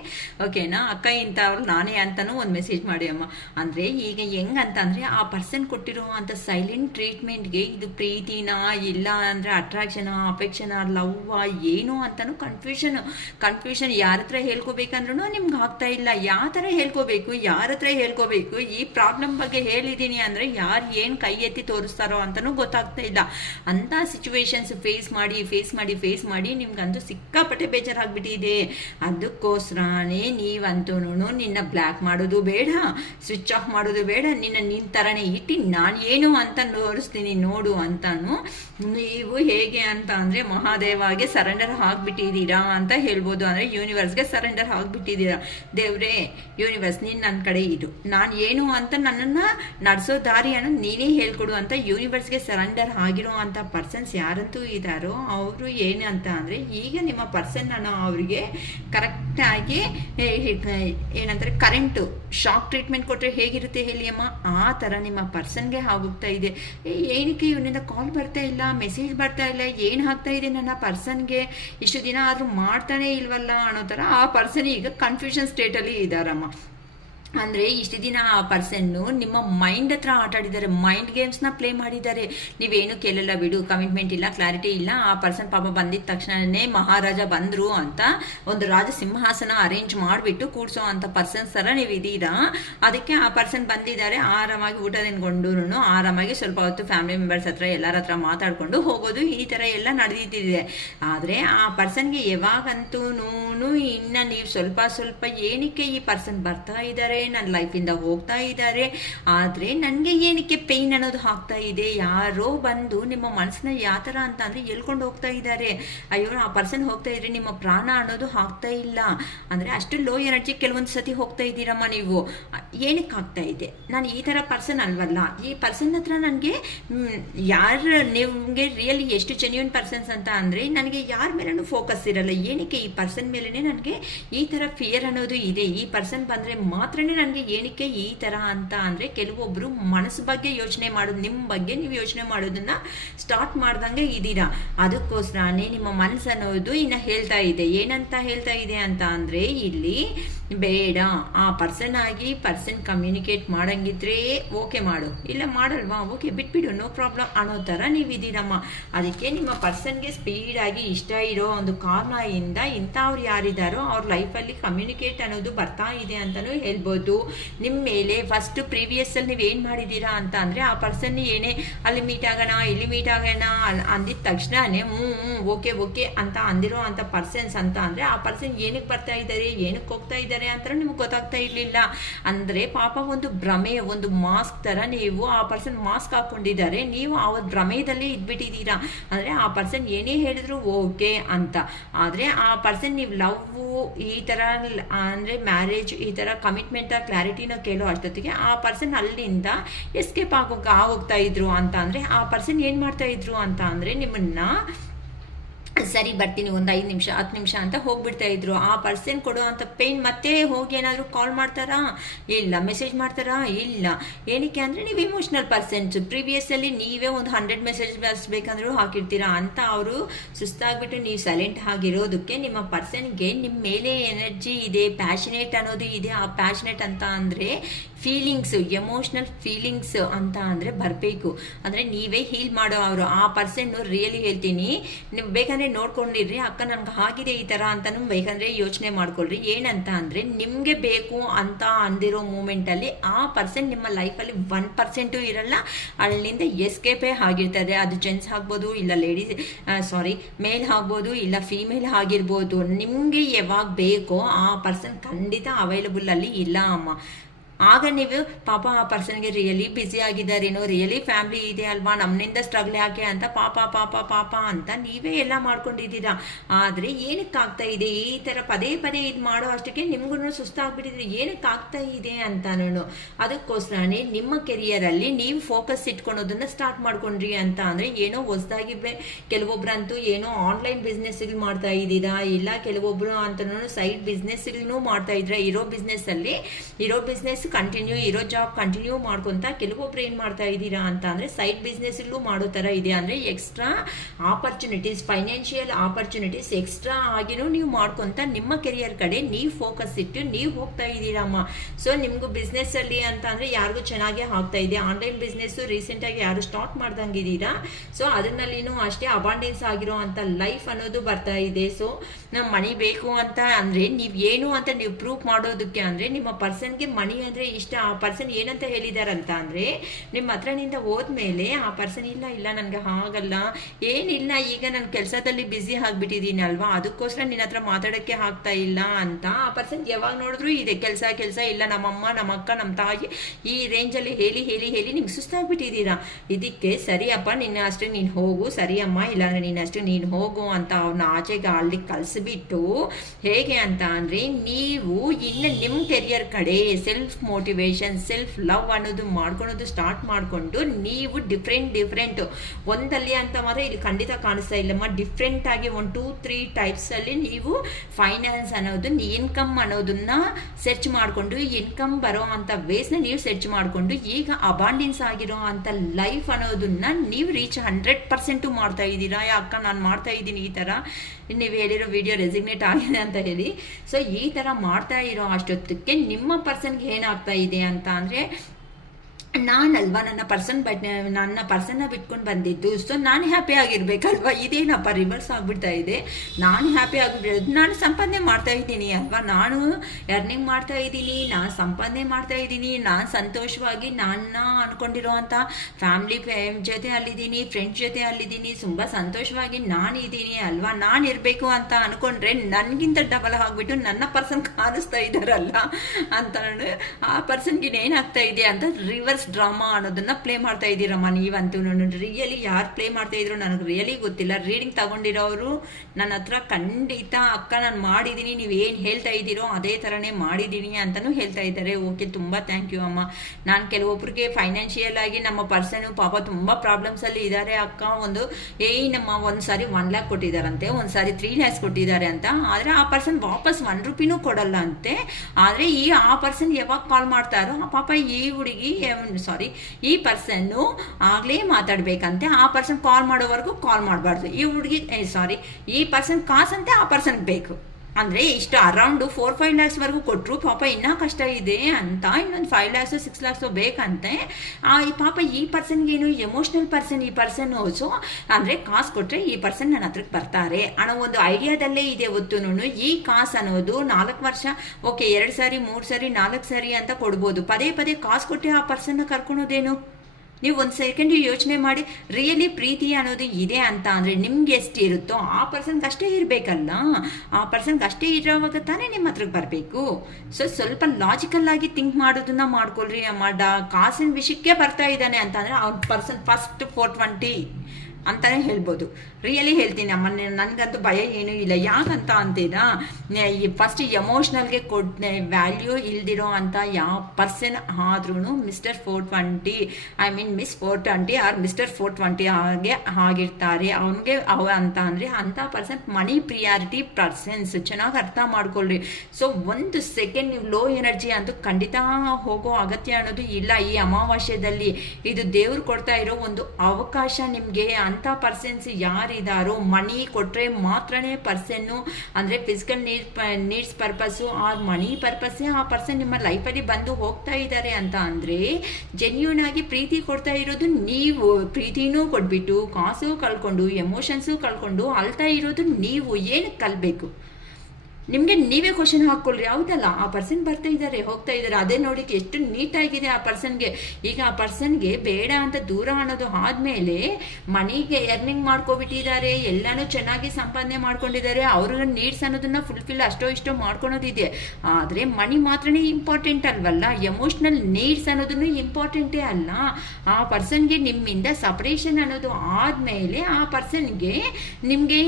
ಓಕೆನಾ ಅಕ್ಕ, ಇಂಥವ್ರು ನಾನೇ ಅಂತಲೂ ಒಂದು ಮೆಸೇಜ್ ಮಾಡಿ ಅಮ್ಮ. ಅಂದರೆ ಈಗ ಹೆಂಗಂತಂದರೆ ಆ ಪರ್ಸನ್ ಕೊಟ್ಟಿರೋ ಅಂಥ ಸೈಲೆಂಟ್ ಟ್ರೀಟ್ಮೆಂಟ್ಗೆ ಇದು ಪ್ರೀತಿನಾ ಇಲ್ಲ ಅಂದರೆ ಅಟ್ರಾಕ್ಷನಾ ಅಪೇಕ್ಷನಾ ಲವ್ವಾ ಏನು ಅಂತಲೂ ಕನ್ಫ್ಯೂಷನ್ ಯಾರ ಹತ್ರ ಹೇಳ್ಕೋಬೇಕಂದ್ರೂ ನಿಮ್ಗೆ ಆಗ್ತಾ ಇಲ್ಲ. ಯಾವ ಥರ ಹೇಳ್ಕೋಬೇಕು, ಯಾರ ಹತ್ರ ಹೇಳ್ಕೋಬೇಕು, ಈ ಪ್ರಾಬ್ಲಮ್ ಬಗ್ಗೆ ಹೇಳಿದ್ದೀನಿ ಅಂದರೆ ಯಾರು ಏನು ಕೈ ಎತ್ತಿ ತೋರಿಸ್ತಾರೋ ಅಂತಲೂ ಗೊತ್ತಾಗ್ತಾ ಇಲ್ಲ. ಅಂಥ ಸಿಚುವೇಶನ್ಸ್ ಫೇಸ್ ಮಾಡಿ ನಿಮ್ಗಂತೂ ಸಿಕ್ಕಾಪಟ್ಟೆ ಬೇಜಾರಾಗ್ಬಿಟ್ಟಿದೆ. ಅದಕ್ಕೋಸ್ಕರನೇ ನೀವಂತೂ ನಿನ್ನ ಬ್ಲ್ಯಾಕ್ ಮಾಡೋದು ಬೇಡ, ಸ್ವಿಚ್ ಆಫ್ ಮಾಡೋದು ಬೇಡ, ನಿನ್ನ ಥರನೇ ಇಟ್ಟು ನಾನು ಏನು ಅಂತ ತೋರಿಸ್ತೀನಿ ನೋಡು ಅಂತಾನು ನೀವು ಹೇಗೆ ಅಂತ ಅಂದರೆ ಮಹಾದೇವಾಗೆ ಸರೆಂಡರ್ ಆಗಿಬಿಟ್ಟಿದ್ದೀರಾ ಅಂತ ಹೇಳ್ಬೋದು. ಅಂದರೆ ಯೂನಿವರ್ಸ್ಗೆ ಸರೆಂಡರ್ ಆಗಿಬಿಟ್ಟಿದ್ದೀರಾ. ದೇವ್ರೇ ಯೂನಿವರ್ಸ್ ನೀನು ನನ್ನ ಕಡೆ ಇದು, ನಾನು ಏನು ಅಂತ ನನ್ನನ್ನು ನಡೆಸೋ ದಾರಿಯನ್ನು ನೀನೇ ಹೇಳ್ಕೊಡು ಅಂತ ಯೂನಿವರ್ಸ್ಗೆ ಸರೆಂಡರ್ ಆಗಿರೋ ಅಂಥ ಪರ್ಸನ್ಸ್ ಯಾರಂತೂ ಇದ್ದಾರೋ ಅವರು ಏನು ಅಂತ ಅಂದರೆ ಈಗ ನಿಮ್ಮ ಪರ್ಸನ್ನನ್ನು ಅವರಿಗೆ ಕರೆಕ್ಟಾಗಿ ಏನಂತಾರೆ ಕರೆಂಟು ಶಾಕ್ ಟ್ರೀಟ್ಮೆಂಟ್ ಕೊಟ್ಟರೆ ಹೇಗಿರುತ್ತೆ ಹೇಳಿ ಅಮ್ಮ, ಆ ಥರ ನಿಮ್ಮ ಪರ್ಸನ್ಗೆ ಆಗೋಗ್ತಾ ಇದೆ. ಏನಕ್ಕೆ ಇವನಿಂದ ಕಾಲ್ ಬರ್ತಾ ಇಲ್ಲ, ಮೆಸೇಜ್ ಬರ್ತಾ ಇಲ್ಲ, ಏನು ಆಗ್ತಾ ಇದೆ ನನ್ನ ಪರ್ಸನ್ಗೆ, ಇಷ್ಟು ದಿನ ಆದರೂ ಮಾಡ್ತಾನೆ ಇಲ್ವಲ್ಲ ಅನ್ನೋ ಥರ ಆ ಪರ್ಸನ್ ಈಗ ಕನ್ಫ್ಯೂಷನ್ ಸ್ಟೇಟಲ್ಲಿ ಇದ್ದಾರಮ್ಮ. ಅಂದರೆ ಇಷ್ಟು ದಿನ ಆ ಪರ್ಸನ್ನು ನಿಮ್ಮ ಮೈಂಡ್ ಹತ್ರ ಆಟ ಆಡಿದ್ದಾರೆ, ಮೈಂಡ್ ಗೇಮ್ಸ್ನ ಪ್ಲೇ ಮಾಡಿದ್ದಾರೆ. ನೀವೇನು ಕೇಳಲ್ಲ ಬಿಡು, ಕಮಿಟ್ಮೆಂಟ್ ಇಲ್ಲ, ಕ್ಲಾರಿಟಿ ಇಲ್ಲ. ಆ ಪರ್ಸನ್ ಪಾಪ ಬಂದಿದ್ದ ತಕ್ಷಣನೇ ಮಹಾರಾಜ ಬಂದರು ಅಂತ ಒಂದು ರಾಜ ಸಿಂಹಾಸನ ಅರೇಂಜ್ ಮಾಡಿಬಿಟ್ಟು ಕೂಡಿಸೋ ಅಂಥ ಪರ್ಸನ್ಸ್ ಥರ ನೀವು ಇದ್ದೀರಾ. ಅದಕ್ಕೆ ಆ ಪರ್ಸನ್ ಬಂದಿದ್ದಾರೆ, ಆರಾಮಾಗಿ ಊಟ ತಿನ್ಕೊಂಡು ಆರಾಮಾಗಿ ಸ್ವಲ್ಪ ಹೊತ್ತು ಫ್ಯಾಮಿಲಿ ಮೆಂಬರ್ಸ್ ಹತ್ರ ಎಲ್ಲರ ಹತ್ರ ಮಾತಾಡಿಕೊಂಡು ಹೋಗೋದು, ಈ ಥರ ಎಲ್ಲ ನಡೆದಿದ್ದಿದೆ. ಆದರೆ ಆ ಪರ್ಸನ್ಗೆ ಯಾವಾಗಂತೂ ಇನ್ನು ನೀವು ಸ್ವಲ್ಪ ಏನಕ್ಕೆ ಈ ಪರ್ಸನ್ ಬರ್ತಾ ಇದ್ದಾರೆ, ನನ್ನ ಲೈಫಿಂದ ಹೋಗ್ತಾ ಇದ್ದಾರೆ, ಆದರೆ ನನಗೆ ಏನಕ್ಕೆ ಪೇಯ್ನ್ ಅನ್ನೋದು ಆಗ್ತಾ ಇದೆ. ಯಾರೋ ಬಂದು ನಿಮ್ಮ ಮನಸ್ಸನ್ನ ಯಾವ ಥರ ಅಂತ ಅಂದರೆ ಎಳ್ಕೊಂಡು ಹೋಗ್ತಾ ಇದ್ದಾರೆ. ಅಯ್ಯೋ ಆ ಪರ್ಸನ್ ಹೋಗ್ತಾ ಇದ್ರೆ ನಿಮ್ಮ ಪ್ರಾಣ ಅನ್ನೋದು ಆಗ್ತಾ ಇಲ್ಲ. ಅಂದರೆ ಅಷ್ಟು ಲೋ ಎನರ್ಜಿ ಕೆಲವೊಂದು ಸತಿ ಹೋಗ್ತಾ ಇದ್ದೀರಮ್ಮ ನೀವು. ಏನಕ್ಕೆ ಆಗ್ತಾ ಇದೆ, ನಾನು ಈ ಥರ ಪರ್ಸನ್ ಅಲ್ವಲ್ಲ. ಈ ಪರ್ಸನ್ ಹತ್ರ ನನಗೆ ಯಾರು ನಿಮಗೆ ರಿಯಲಿ ಎಷ್ಟು ಜೆನ್ಯೂನ್ ಪರ್ಸನ್ಸ್ ಅಂತ ಅಂದರೆ ನನಗೆ ಯಾರ ಮೇಲೂ ಫೋಕಸ್ ಇರಲ್ಲ. ಏನಕ್ಕೆ ಈ ಪರ್ಸನ್ ಮೇಲೇ ನನಗೆ ಈ ಥರ ಫಿಯರ್ ಅನ್ನೋದು ಇದೆ. ಈ ಪರ್ಸನ್ ಬಂದರೆ ಮಾತ್ರನೇ ನನಗೆ ಏನಕ್ಕೆ ಈ ಥರ ಅಂತ ಅಂದರೆ ಕೆಲವೊಬ್ಬರು ಮನಸ್ಸು ಬಗ್ಗೆ ಯೋಚನೆ ಮಾಡೋದು, ನಿಮ್ಮ ಬಗ್ಗೆ ನೀವು ಯೋಚನೆ ಮಾಡೋದನ್ನು ಸ್ಟಾರ್ಟ್ ಮಾಡ್ದಂಗೆ ಇದ್ದೀರಾ. ಅದಕ್ಕೋಸ್ಕರನೇ ನಿಮ್ಮ ಮನಸ್ಸು ಅನ್ನೋದು ಇನ್ನು ಹೇಳ್ತಾ ಇದೆ. ಏನಂತ ಹೇಳ್ತಾ ಇದೆ ಅಂತ ಅಂದರೆ ಇಲ್ಲಿ ಬೇಡ, ಆ ಪರ್ಸನ್ ಆಗಿ ಪರ್ಸನ್ ಕಮ್ಯುನಿಕೇಟ್ ಮಾಡಂಗಿದ್ರೆ ಓಕೆ ಮಾಡು, ಇಲ್ಲ ಮಾಡಲ್ವಾ ಓಕೆ ಬಿಟ್ಬಿಡು, ನೋ ಪ್ರಾಬ್ಲಮ್ ಅನ್ನೋ ಥರ ನೀವಿದ್ದೀರಮ್ಮ. ಅದಕ್ಕೆ ನಿಮ್ಮ ಪರ್ಸನ್ಗೆ ಸ್ಪೀಡಾಗಿ ಇಷ್ಟ ಇರೋ ಒಂದು ಕಾರಣದಿಂದ ಇಂಥವ್ರು ಯಾರಿದ್ದಾರೋ ಅವ್ರ ಲೈಫಲ್ಲಿ ಕಮ್ಯುನಿಕೇಟ್ ಅನ್ನೋದು ಬರ್ತಾ ಇದೆ ಅಂತಲೂ ಹೇಳ್ಬೋದು. ನಿಮ್ಮ ಮೇಲೆ ಫಸ್ಟ್ ಪ್ರೀವಿಯಸ್ಸಲ್ಲಿ ನೀವೇನು ಮಾಡಿದ್ದೀರಾ ಅಂತ ಅಂದರೆ ಆ ಪರ್ಸನ್ ಏನೇ ಅಲ್ಲಿ ಮೀಟ್ ಆಗೋಣ ಇಲ್ಲಿ ಮೀಟ್ ಆಗೋಣ ಅಂದಿದ ತಕ್ಷಣನೇ ಓಕೆ ಅಂತ ಅಂದಿರೋ ಅಂಥ ಪರ್ಸನ್ಸ್ ಅಂತ ಅಂದರೆ ಆ ಪರ್ಸನ್ ಏನಕ್ಕೆ ಬರ್ತಾ ಇದ್ದಾರೆ, ಏನಕ್ಕೆ ಹೋಗ್ತಾ ಇದ್ದಾರೆ ಅಂತ ನಿಮ್ಗೆ ಗೊತ್ತಾಗ್ತಾ ಇರಲಿಲ್ಲ. ಅಂದರೆ ಪಾಪ ಒಂದು ಭ್ರಮೆ, ಒಂದು ಮಾಸ್ಕ್ ಥರ ನೀವು ಆ ಪರ್ಸನ್ ಮಾಸ್ಕ್ ಹಾಕ್ಕೊಂಡಿದ್ದಾರೆ, ನೀವು ಆ ಭ್ರಮೆಯಲ್ಲಿ ಇದ್ಬಿಟ್ಟಿದ್ದೀರಾ. ಅಂದರೆ ಆ ಪರ್ಸನ್ ಏನೇ ಹೇಳಿದ್ರು ಓಕೆ ಅಂತ. ಆದರೆ ಆ ಪರ್ಸನ್ ನೀವು ಲವ್ ಈ ಥರ ಅಂದರೆ ಮ್ಯಾರೇಜ್ ಈ ಥರ ಕಮಿಟ್ಮೆಂಟ್ ಕ್ಲಾರಿಟಿನ ಕೇಳೋ ಅಷ್ಟೊತ್ತಿಗೆ ಆ ಪರ್ಸನ್ ಅಲ್ಲಿಂದ ಎಸ್ಕೇಪ್ ಆಗೋಗ್ತಾ ಇದ್ರು ಅಂತ ಅಂದರೆ ಆ ಪರ್ಸನ್ ಏನು ಮಾಡ್ತಾ ಇದ್ರು ಅಂತ ಅಂದರೆ ನಿಮ್ಮನ್ನ ಸರಿ ಬರ್ತೀನಿ ಒಂದು 5 ನಿಮಿಷ 10 ನಿಮಿಷ ಅಂತ ಹೋಗ್ಬಿಡ್ತಾ ಇದ್ರು. ಆ ಪರ್ಸನ್ ಕೊಡೋ ಅಂಥ ಪೇಯ್ನ್ ಮತ್ತೆ ಹೋಗಿ ಏನಾದರೂ ಕಾಲ್ ಮಾಡ್ತಾರಾ, ಇಲ್ಲ ಮೆಸೇಜ್ ಮಾಡ್ತಾರಾ, ಇಲ್ಲ. ಏನಕ್ಕೆ ಅಂದರೆ ನೀವು ಇಮೋಷ್ನಲ್ ಪರ್ಸನ್ಸ್, ಪ್ರೀವಿಯಸ್ಸಲ್ಲಿ ನೀವೇ ಒಂದು 100 ಮೆಸೇಜ್ ಬೇಕಂದ್ರೂ ಹಾಕಿರ್ತೀರಾ ಅಂತ ಅವರು ಸುಸ್ತಾಗ್ಬಿಟ್ಟು ನೀವು ಸೈಲೆಂಟ್ ಆಗಿರೋದಕ್ಕೆ ನಿಮ್ಮ ಪರ್ಸನ್ಗೆ ನಿಮ್ಮ ಮೇಲೆ ಎನರ್ಜಿ ಇದೆ, ಪ್ಯಾಷನೇಟ್ ಅನ್ನೋದು ಇದೆ. ಆ ಪ್ಯಾಷನೇಟ್ ಅಂತ ಅಂದರೆ ಫೀಲಿಂಗ್ಸು, ಎಮೋಷ್ನಲ್ ಫೀಲಿಂಗ್ಸ್ ಅಂತ ಅಂದರೆ ಬರಬೇಕು. ಅಂದರೆ ನೀವೇ ಹೀಲ್ ಮಾಡೋ ಅವರು ಆ ಪರ್ಸನ್ನು ರಿಯಲಿ ಹೇಳ್ತೀನಿ. ನೀವು ಬೇಕಾದ್ರೆ ಬೇಗನೆ ನೋಡ್ಕೊಂಡಿರ್ರಿ, ಅಕ್ಕ ನನಗೆ ಆಗಿದೆ ಈ ಥರ ಅಂತಲೂ ಬೇಕಂದರೆ ಯೋಚನೆ ಮಾಡ್ಕೊಳ್ರಿ. ಏನಂತ ಅಂದರೆ ನಿಮಗೆ ಬೇಕು ಅಂತ ಅಂದಿರೋ ಮೂಮೆಂಟಲ್ಲಿ ಆ ಪರ್ಸನ್ ನಿಮ್ಮ ಲೈಫಲ್ಲಿ 1% ಇರಲ್ಲ, ಅಲ್ಲಿಂದ ಎಸ್ಕೇಪೇ ಆಗಿರ್ತದೆ. ಅದು ಜೆಂಟ್ಸ್ ಆಗ್ಬೋದು, ಇಲ್ಲ ಲೇಡೀಸ್ ಮೇಲ್ ಆಗ್ಬೋದು, ಇಲ್ಲ ಫೀಮೇಲ್ ಆಗಿರ್ಬೋದು. ನಿಮಗೆ ಯಾವಾಗ ಬೇಕೋ ಆ ಪರ್ಸನ್ ಖಂಡಿತ ಅವೈಲಬಲ್ ಅಲ್ಲಿ ಇಲ್ಲ ಅಮ್ಮ. ಆಗ ನೀವು ಪಾಪ ಆ ಪರ್ಸನ್ಗೆ ರಿಯಲಿ ಬ್ಯುಸಿ ಆಗಿದ್ದಾರೇನೋ, ರಿಯಲಿ ಫ್ಯಾಮಿಲಿ ಇದೆ ಅಲ್ವಾ, ನಮ್ಮಿಂದ ಸ್ಟ್ರಗಲ್ ಯಾಕೆ ಅಂತ ಪಾಪ ಪಾಪ ಪಾಪ ಅಂತ ನೀವೇ ಎಲ್ಲ ಮಾಡ್ಕೊಂಡಿದ್ದೀರಾ. ಆದರೆ ಏನಕ್ಕೆ ಆಗ್ತಾ ಇದೆ ಈ ಥರ ಪದೇ ಪದೇ ಇದು ಮಾಡೋ ಅಷ್ಟಕ್ಕೆ ನಿಮ್ಗೂ ಸುಸ್ತಾಗ್ಬಿಟ್ಟಿದ್ರೆ ಏನಕ್ಕೆ ಆಗ್ತಾ ಇದೆ ಅಂತನೂ. ಅದಕ್ಕೋಸ್ಕರನೇ ನಿಮ್ಮ ಕೆರಿಯರಲ್ಲಿ ನೀವು ಫೋಕಸ್ ಇಟ್ಕೊಳೋದನ್ನ ಸ್ಟಾರ್ಟ್ ಮಾಡ್ಕೊಂಡ್ರಿ ಅಂತ ಅಂದರೆ ಏನೋ ಹೊಸದಾಗಿ ಕೆಲವೊಬ್ರಂತೂ ಏನೋ ಆನ್ಲೈನ್ ಬಿಸ್ನೆಸ್ಗಳು ಮಾಡ್ತಾ ಇದ್ದೀರಾ, ಇಲ್ಲ ಕೆಲವೊಬ್ರು ಅಂತನೂ ಸೈಡ್ ಬಿಸ್ನೆಸ್ಗಳನ್ನೂ ಮಾಡ್ತಾ ಇದ್ರೆ. ಇರೋ ಬಿಸ್ನೆಸ್ ಕಂಟಿನ್ಯೂ, ಇರೋ ಜಾಬ್ ಕಂಟಿನ್ಯೂ ಮಾಡ್ಕೊಂತ ಕೆಲವೊಬ್ರು ಏನು ಮಾಡ್ತಾ ಇದ್ದೀರಾ ಅಂತ ಅಂದರೆ ಸೈಡ್ ಬಿಸ್ನೆಸ್ಗಳು ಮಾಡೋ ಥರ ಇದೆ. ಅಂದರೆ extra opportunities, financial opportunities extra ಆಗಿನೂ ನೀವು ಮಾಡ್ಕೊತ ನಿಮ್ಮ ಕೆರಿಯರ್ ಕಡೆ ನೀವು ಫೋಕಸ್ ಇಟ್ಟು ನೀವು ಹೋಗ್ತಾ ಇದ್ದೀರಮ್ಮ. ಸೊ ನಿಮಗೂ ಬಿಸ್ನೆಸ್ಸಲ್ಲಿ ಅಂತ ಅಂದರೆ ಯಾರಿಗೂ ಚೆನ್ನಾಗೇ ಆಗ್ತಾ ಇದೆ. ಆನ್ಲೈನ್ ಬಿಸ್ನೆಸ್ಸು ರೀಸೆಂಟಾಗಿ ಯಾರು ಸ್ಟಾರ್ಟ್ ಮಾಡ್ದಂಗಿದ್ದೀರಾ. ಸೊ ಅದನ್ನಲ್ಲಿನೂ ಅಷ್ಟೇ ಅಬಾಂಡೆನ್ಸ್ ಆಗಿರೋ ಅಂಥ ಲೈಫ್ ಅನ್ನೋದು ಬರ್ತಾ ಇದೆ. ಸೊ ನಮ್ಮ ಮನಿ ಬೇಕು ಅಂತ ಅಂದರೆ ನೀವು ಏನು ಅಂತ ನೀವು ಪ್ರೂವ್ ಮಾಡೋದಕ್ಕೆ ಅಂದರೆ ನಿಮ್ಮ ಪರ್ಸನ್ಗೆ ಮನಿ ಅಂದರೆ ಇಷ್ಟ. ಆ ಪರ್ಸನ್ ಏನಂತ ಹೇಳಿದಾರಂತ ಅಂದರೆ ನಿಮ್ಮ ಹತ್ರನಿಂದ ಹೋದ್ಮೇಲೆ ಆ ಪರ್ಸನ್ ಇಲ್ಲ ನನಗೆ ಆಗಲ್ಲ, ಏನಿಲ್ಲ ಈಗ ನನ್ನ ಕೆಲಸದಲ್ಲಿ ಬ್ಯುಸಿ ಆಗಿಬಿಟ್ಟಿದ್ದೀನಿ ಅಲ್ವಾ, ಅದಕ್ಕೋಸ್ಕರ ನಿನ್ನ ಹತ್ರ ಮಾತಾಡೋಕ್ಕೆ ಆಗ್ತಾ ಇಲ್ಲ ಅಂತ ಆ ಪರ್ಸನ್ ಯಾವಾಗ ನೋಡಿದ್ರು ಇದೆ ಕೆಲಸ ಇಲ್ಲ, ನಮ್ಮಮ್ಮ ನಮ್ಮ ಅಕ್ಕ ನಮ್ಮ ತಾಯಿ ಈ ರೇಂಜಲ್ಲಿ ಹೇಳಿ ನಿಮ್ಗೆ ಸುಸ್ತಾಗ್ಬಿಟ್ಟಿದ್ದೀರಾ. ಇದಕ್ಕೆ ಸರಿಯಪ್ಪ ನಿನ್ನ ಅಷ್ಟೇ ನೀನು ಹೋಗು, ಸರಿಯಮ್ಮ ಇಲ್ಲಾಂದ್ರೆ ನೀನು ಅಷ್ಟೇ ನೀನು ಹೋಗು ಅಂತ ಅವ್ರನ್ನ ಆಚೆಗೆ ಅಲ್ಲಿ ಕಳಿಸ್ಬಿಟ್ಟು ಹೇಗೆ ಅಂತ ಅಂದರೆ ನೀವು ಇನ್ನು ನಿಮ್ಮ ಕೆರಿಯರ್ ಕಡೆ ಸೆಲ್ಫ್ ಮೋಟಿವೇಶನ್, ಸೆಲ್ಫ್ ಲವ್ ಅನ್ನೋದು ಮಾಡ್ಕೊಳೋದು ಸ್ಟಾರ್ಟ್ ಮಾಡಿಕೊಂಡು ನೀವು ಡಿಫ್ರೆಂಟ್ ಒಂದಲ್ಲಿ ಅಂತ ಮಾತ್ರ ಇಲ್ಲಿ ಖಂಡಿತ ಕಾಣಿಸ್ತಾ ಇಲ್ಲಮ್ಮ. ಡಿಫ್ರೆಂಟ್ ಆಗಿ 1, 2, 3 ಟೈಪ್ಸಲ್ಲಿ ನೀವು ಫೈನಾನ್ಸ್ ಅನ್ನೋದು, ಇನ್ಕಮ್ ಅನ್ನೋದನ್ನ ಸರ್ಚ್ ಮಾಡಿಕೊಂಡು, ಇನ್ಕಮ್ ಬರೋ ಅಂಥ ವೇಸ್ನ ನೀವು ಸರ್ಚ್ ಮಾಡಿಕೊಂಡು ಈಗ ಅಬಾಂಡೆನ್ಸ್ ಆಗಿರೋ ಅಂಥ ಲೈಫ್ ಅನ್ನೋದನ್ನ ನೀವು ರೀಚ್ 100% ಮಾಡ್ತಾ ಇದ್ದೀರಾ. ಯಾಕ ನಾನು ಮಾಡ್ತಾ ಇದ್ದೀನಿ ಈ ಥರ, ನೀವು ಹೇಳಿರೋ ವಿಡಿಯೋ ರೆಸಿಗ್ನೇಟ್ ಆಗಿದೆ ಅಂತ ಹೇಳಿ. ಸೊ ಈ ಥರ ಮಾಡ್ತಾ ಇರೋ ಅಷ್ಟೊತ್ತಕ್ಕೆ ನಿಮ್ಮ ಪರ್ಸನ್ಗೆ ಏನಾಗ್ತಾ ಇದೆ ಅಂತ ಅಂದರೆ ನಾನಲ್ವಾ ನನ್ನ ಪರ್ಸನ್ನ ಬಿಟ್ಕೊಂಡು ಬಂದಿದ್ದು. ಸೊ ನಾನು ಹ್ಯಾಪಿ ಆಗಿರ್ಬೇಕಲ್ವಾ, ಇದೇನಪ್ಪ ರಿವರ್ಸ್ ಆಗಿಬಿಡ್ತಾ ಇದೆ. ನಾನು ಹ್ಯಾಪಿ ಆಗಿಬಿಡೋದು, ನಾನು ಸಂಪಾದನೆ ಮಾಡ್ತಾ ಇದ್ದೀನಿ ಅಲ್ವಾ, ನಾನು ಎರ್ನಿಂಗ್ ಮಾಡ್ತಾ ಇದ್ದೀನಿ, ನಾನು ಸಂಪಾದನೆ ಮಾಡ್ತಾ ಇದ್ದೀನಿ, ನಾನು ಸಂತೋಷವಾಗಿ ನನ್ನ ಅಂದ್ಕೊಂಡಿರೋ ಅಂಥ ಫ್ಯಾಮಿಲಿ ಜೊತೆ ಅಲ್ಲಿದ್ದೀನಿ, ಫ್ರೆಂಡ್ಸ್ ಜೊತೆ ಅಲ್ಲಿದ್ದೀನಿ, ತುಂಬ ಸಂತೋಷವಾಗಿ ನಾನಿದ್ದೀನಿ ಅಲ್ವಾ. ನಾನು ಇರಬೇಕು ಅಂತ ಅಂದ್ಕೊಂಡ್ರೆ ನನಗಿಂತ ಡಬಲ್ ಆಗಿಬಿಟ್ಟು ನನ್ನ ಪರ್ಸನ್ ಕಾಣಿಸ್ತಾ ಇದ್ದಾರಲ್ಲ ಅಂತ ಆ ಪರ್ಸನ್ಗೆ ಏನಾಗ್ತಾ ಇದೆ ಅಂತ ರಿವರ್ಸ್ ಡ್ರಾಮಾ ಅನ್ನೋದನ್ನ ಪ್ಲೇ ಮಾಡ್ತಾ ಇದ್ದೀರಮ್ಮ ನೀವಂತೂ. ರಿಯಲಿ ಯಾರು ಪ್ಲೇ ಮಾಡ್ತಾ ಇದ್ರು ನನಗೆ ರಿಯಲಿ ಗೊತ್ತಿಲ್ಲ. ರೀಡಿಂಗ್ ತಗೊಂಡಿರೋರು ನನ್ನ ಹತ್ರ ಖಂಡಿತ ಅಕ್ಕ ನಾನು ಮಾಡಿದ್ದೀನಿ, ನೀವು ಏನು ಹೇಳ್ತಾ ಇದ್ದೀರೋ ಅದೇ ಥರನೇ ಮಾಡಿದ್ದೀನಿ ಅಂತಲೂ ಹೇಳ್ತಾ ಇದ್ದಾರೆ. ಓಕೆ, ತುಂಬ ಥ್ಯಾಂಕ್ ಯು ಅಮ್ಮ. ನಾನು ಕೆಲವೊಬ್ರಿಗೆ ಫೈನಾನ್ಷಿಯಲ್ ಆಗಿ ನಮ್ಮ ಪರ್ಸನು ಪಾಪ ತುಂಬ ಪ್ರಾಬ್ಲಮ್ಸಲ್ಲಿ ಇದ್ದಾರೆ ಅಕ್ಕ. ನಮ್ಮ ಒಂದು ಸಾರಿ 1 lakh ಕೊಟ್ಟಿದ್ದಾರಂತೆ, ಒಂದು ಸಾರಿ 3 lakhs ಕೊಟ್ಟಿದ್ದಾರೆ ಅಂತ. ಆದರೆ ಆ ಪರ್ಸನ್ ವಾಪಸ್ 1 ರೂಪಾಯಿನೂ ಕೊಡಲ್ಲ ಅಂತೆ. ಆದರೆ ಆ ಪರ್ಸನ್ ಯಾವಾಗ ಕಾಲ್ ಮಾಡ್ತಾರೋ ಪಾಪ ಈ ಪರ್ಸನ್ನು ಆಗಲೇ ಮಾತಾಡ್ಬೇಕಂತೆ. ಆ ಪರ್ಸನ್ ಕಾಲ್ ಮಾಡೋವರೆಗೂ ಕಾಲ್ ಮಾಡಬಾರ್ದು. ಈ ಪರ್ಸನ್ ಕಾಸಂತೆ ಆ ಪರ್ಸನ್ಗೆ ಬೇಕು. ಅಂದರೆ ಇಷ್ಟು ಅರೌಂಡು 4-5 lakhsವರೆಗೂ ಕೊಟ್ಟರು ಪಾಪ ಇನ್ನೂ ಕಷ್ಟ ಇದೆ ಅಂತ, ಇನ್ನೊಂದು 5 lakhs 6 lakhs ಬೇಕಂತೆ. ಪಾಪ ಈ ಪರ್ಸನ್ಗೇನು ಎಮೋಷ್ನಲ್ ಪರ್ಸನ್ ಈ ಪರ್ಸನ್ನು. ಸೊ ಅಂದರೆ ಕಾಸು ಕೊಟ್ಟರೆ ಈ ಪರ್ಸನ್ ನನ್ನ ಹತ್ರಕ್ಕೆ ಬರ್ತಾರೆ ಅನ್ನೋ ಒಂದು ಐಡಿಯಾದಲ್ಲೇ ಇದೆ ಹೊತ್ತುನು. ಈ ಕಾಸು ಅನ್ನೋದು 4 ವರ್ಷ ಓಕೆ, 2 ಸಾರಿ 3 ಸಾರಿ 4 ಸಾರಿ ಅಂತ ಕೊಡ್ಬೋದು. ಪದೇ ಕಾಸು ಕೊಟ್ಟು ಆ ಪರ್ಸನ್ನ ಕರ್ಕೊಳೋದೇನು? ನೀವು ಒಂದು ಸೆಕೆಂಡ್ ಯೋಚನೆ ಮಾಡಿ. ರಿಯಲಿ ಪ್ರೀತಿ ಅನ್ನೋದು ಇದೆ ಅಂತ ಅಂದರೆ ನಿಮ್ಗೆ ಎಷ್ಟು ಇರುತ್ತೋ ಆ ಪರ್ಸನ್ಗೆ ಅಷ್ಟೇ ಇರಬೇಕಲ್ಲ. ಆ ಪರ್ಸನ್ಗೆ ಅಷ್ಟೇ ಇರೋವಾಗ ತಾನೇ ನಿಮ್ಮ ಹತ್ರಕ್ಕೆ ಬರಬೇಕು. ಸೊ ಸ್ವಲ್ಪ ಲಾಜಿಕಲ್ ಆಗಿ ಥಿಂಕ್ ಮಾಡೋದನ್ನ ಮಾಡ್ಕೊಳ್ರಿ ಅಮ್ಮ. ಕಾಸಿನ ವಿಷಯಕ್ಕೆ ಬರ್ತಾ ಇದ್ದಾನೆ ಅಂತ ಅಂದರೆ ಅವ್ರ ಪರ್ಸನ್ ಫಸ್ಟ್ 420 ಅಂತಲೇ ಹೇಳ್ಬೋದು. ರಿಯಲಿ ಹೇಳ್ತೀನಿ ಅಮ್ಮ, ನನಗಂತೂ ಭಯ ಏನೂ ಇಲ್ಲ. ಯಾಕಂತ ಅಂತೀರಾ, ಫಸ್ಟ್ ಎಮೋಷ್ನಲ್ಗೆ ವ್ಯಾಲ್ಯೂ ಇಲ್ದಿರೋ ಅಂತ ಯಾವ ಪರ್ಸನ್ ಆದ್ರೂ ಮಿಸ್ಟರ್ 420 ಮಿಸ್ 420 ಆರ್ ಮಿಸ್ಟರ್ 420 ಹಾಗೆ ಆಗಿರ್ತಾರೆ. ಅವನಿಗೆ ಅಂತ ಅಂದರೆ ಅಂಥ ಪರ್ಸನ್ ಮನಿ ಪ್ರಿಯಾರಿಟಿ ಪರ್ಸನ್ಸ್. ಚೆನ್ನಾಗಿ ಅರ್ಥ ಮಾಡ್ಕೊಳ್ರಿ. ಸೊ 1 ಸೆಕೆಂಡ್ ನೀವು ಲೋ ಎನರ್ಜಿ ಅಂತೂ ಖಂಡಿತ ಹೋಗೋ ಅಗತ್ಯ ಅನ್ನೋದು ಇಲ್ಲ. ಈ ಅಮಾವಾಸ್ಯದಲ್ಲಿ ಇದು ದೇವ್ರು ಕೊಡ್ತಾ ಇರೋ ಒಂದು ಅವಕಾಶ ನಿಮಗೆ ಅಂಥ ಪರ್ಸನ್ಸ್ ಯಾರಿದ್ದಾರೋ ಮನಿ ಕೊಟ್ಟರೆ ಮಾತ್ರನೇ ಪರ್ಸನ್ನು ಅಂದರೆ ಫಿಸಿಕಲ್ ನೀಡ್ಸ್ ಪರ್ಪಸ್ಸು ಆ ಮನಿ ಪರ್ಪಸ್ಸೇ ಆ ಪರ್ಸನ್ ನಿಮ್ಮ ಲೈಫಲ್ಲಿ ಬಂದು ಹೋಗ್ತಾ ಇದ್ದಾರೆ ಅಂತ ಅಂದರೆ ಜೆನ್ಯೂನ್ ಆಗಿ ಪ್ರೀತಿ ಕೊಡ್ತಾ ಇರೋದು ನೀವು. ಪ್ರೀತಿನೂ ಕೊಟ್ಬಿಟ್ಟು ಕಾಸು ಕಳ್ಕೊಂಡು ಎಮೋಷನ್ಸು ಕಳ್ಕೊಂಡು ಅಳ್ತಾ ಇರೋದು ನೀವು. ಏನಕ್ಕೆ ಕಲ್ಬೇಕು? ನಿಮಗೆ ನೀವೇ ಕ್ವಶನ್ ಹಾಕ್ಕೊಳ್ರಿ. ಹೌದಲ್ಲ, ಆ ಪರ್ಸನ್ ಬರ್ತಾ ಇದ್ದಾರೆ ಹೋಗ್ತಾ ಇದ್ದಾರೆ, ಅದೇ ನೋಡಿ ಎಷ್ಟು ನೀಟಾಗಿದೆ ಆ ಪರ್ಸನ್ಗೆ. ಈಗ ಆ ಪರ್ಸನ್ಗೆ ಬೇಡ ಅಂತ ದೂರ ಅನ್ನೋದು ಆದಮೇಲೆ ಮನಿಗೆ ಎರ್ನಿಂಗ್ ಮಾಡ್ಕೊಬಿಟ್ಟಿದ್ದಾರೆ, ಎಲ್ಲನೂ ಚೆನ್ನಾಗಿ ಸಂಪಾದನೆ ಮಾಡ್ಕೊಂಡಿದ್ದಾರೆ, ಅವ್ರ ನೀಡ್ಸ್ ಅನ್ನೋದನ್ನ ಫುಲ್ಫಿಲ್ ಅಷ್ಟೋ ಇಷ್ಟೋ ಮಾಡ್ಕೊಳೋದಿದೆ. ಆದರೆ ಮನಿ ಮಾತ್ರನೇ ಇಂಪಾರ್ಟೆಂಟ್ ಅಲ್ವಲ್ಲ, ಎಮೋಷ್ನಲ್ ನೀಡ್ಸ್ ಅನ್ನೋದನ್ನು ಇಂಪಾರ್ಟೆಂಟೇ ಅಲ್ಲ. ಆ ಪರ್ಸನ್ಗೆ ನಿಮ್ಮಿಂದ ಸಪ್ರೇಷನ್ ಅನ್ನೋದು ಆದಮೇಲೆ ಆ ಪರ್ಸನ್ಗೆ ನಿಮಗೆ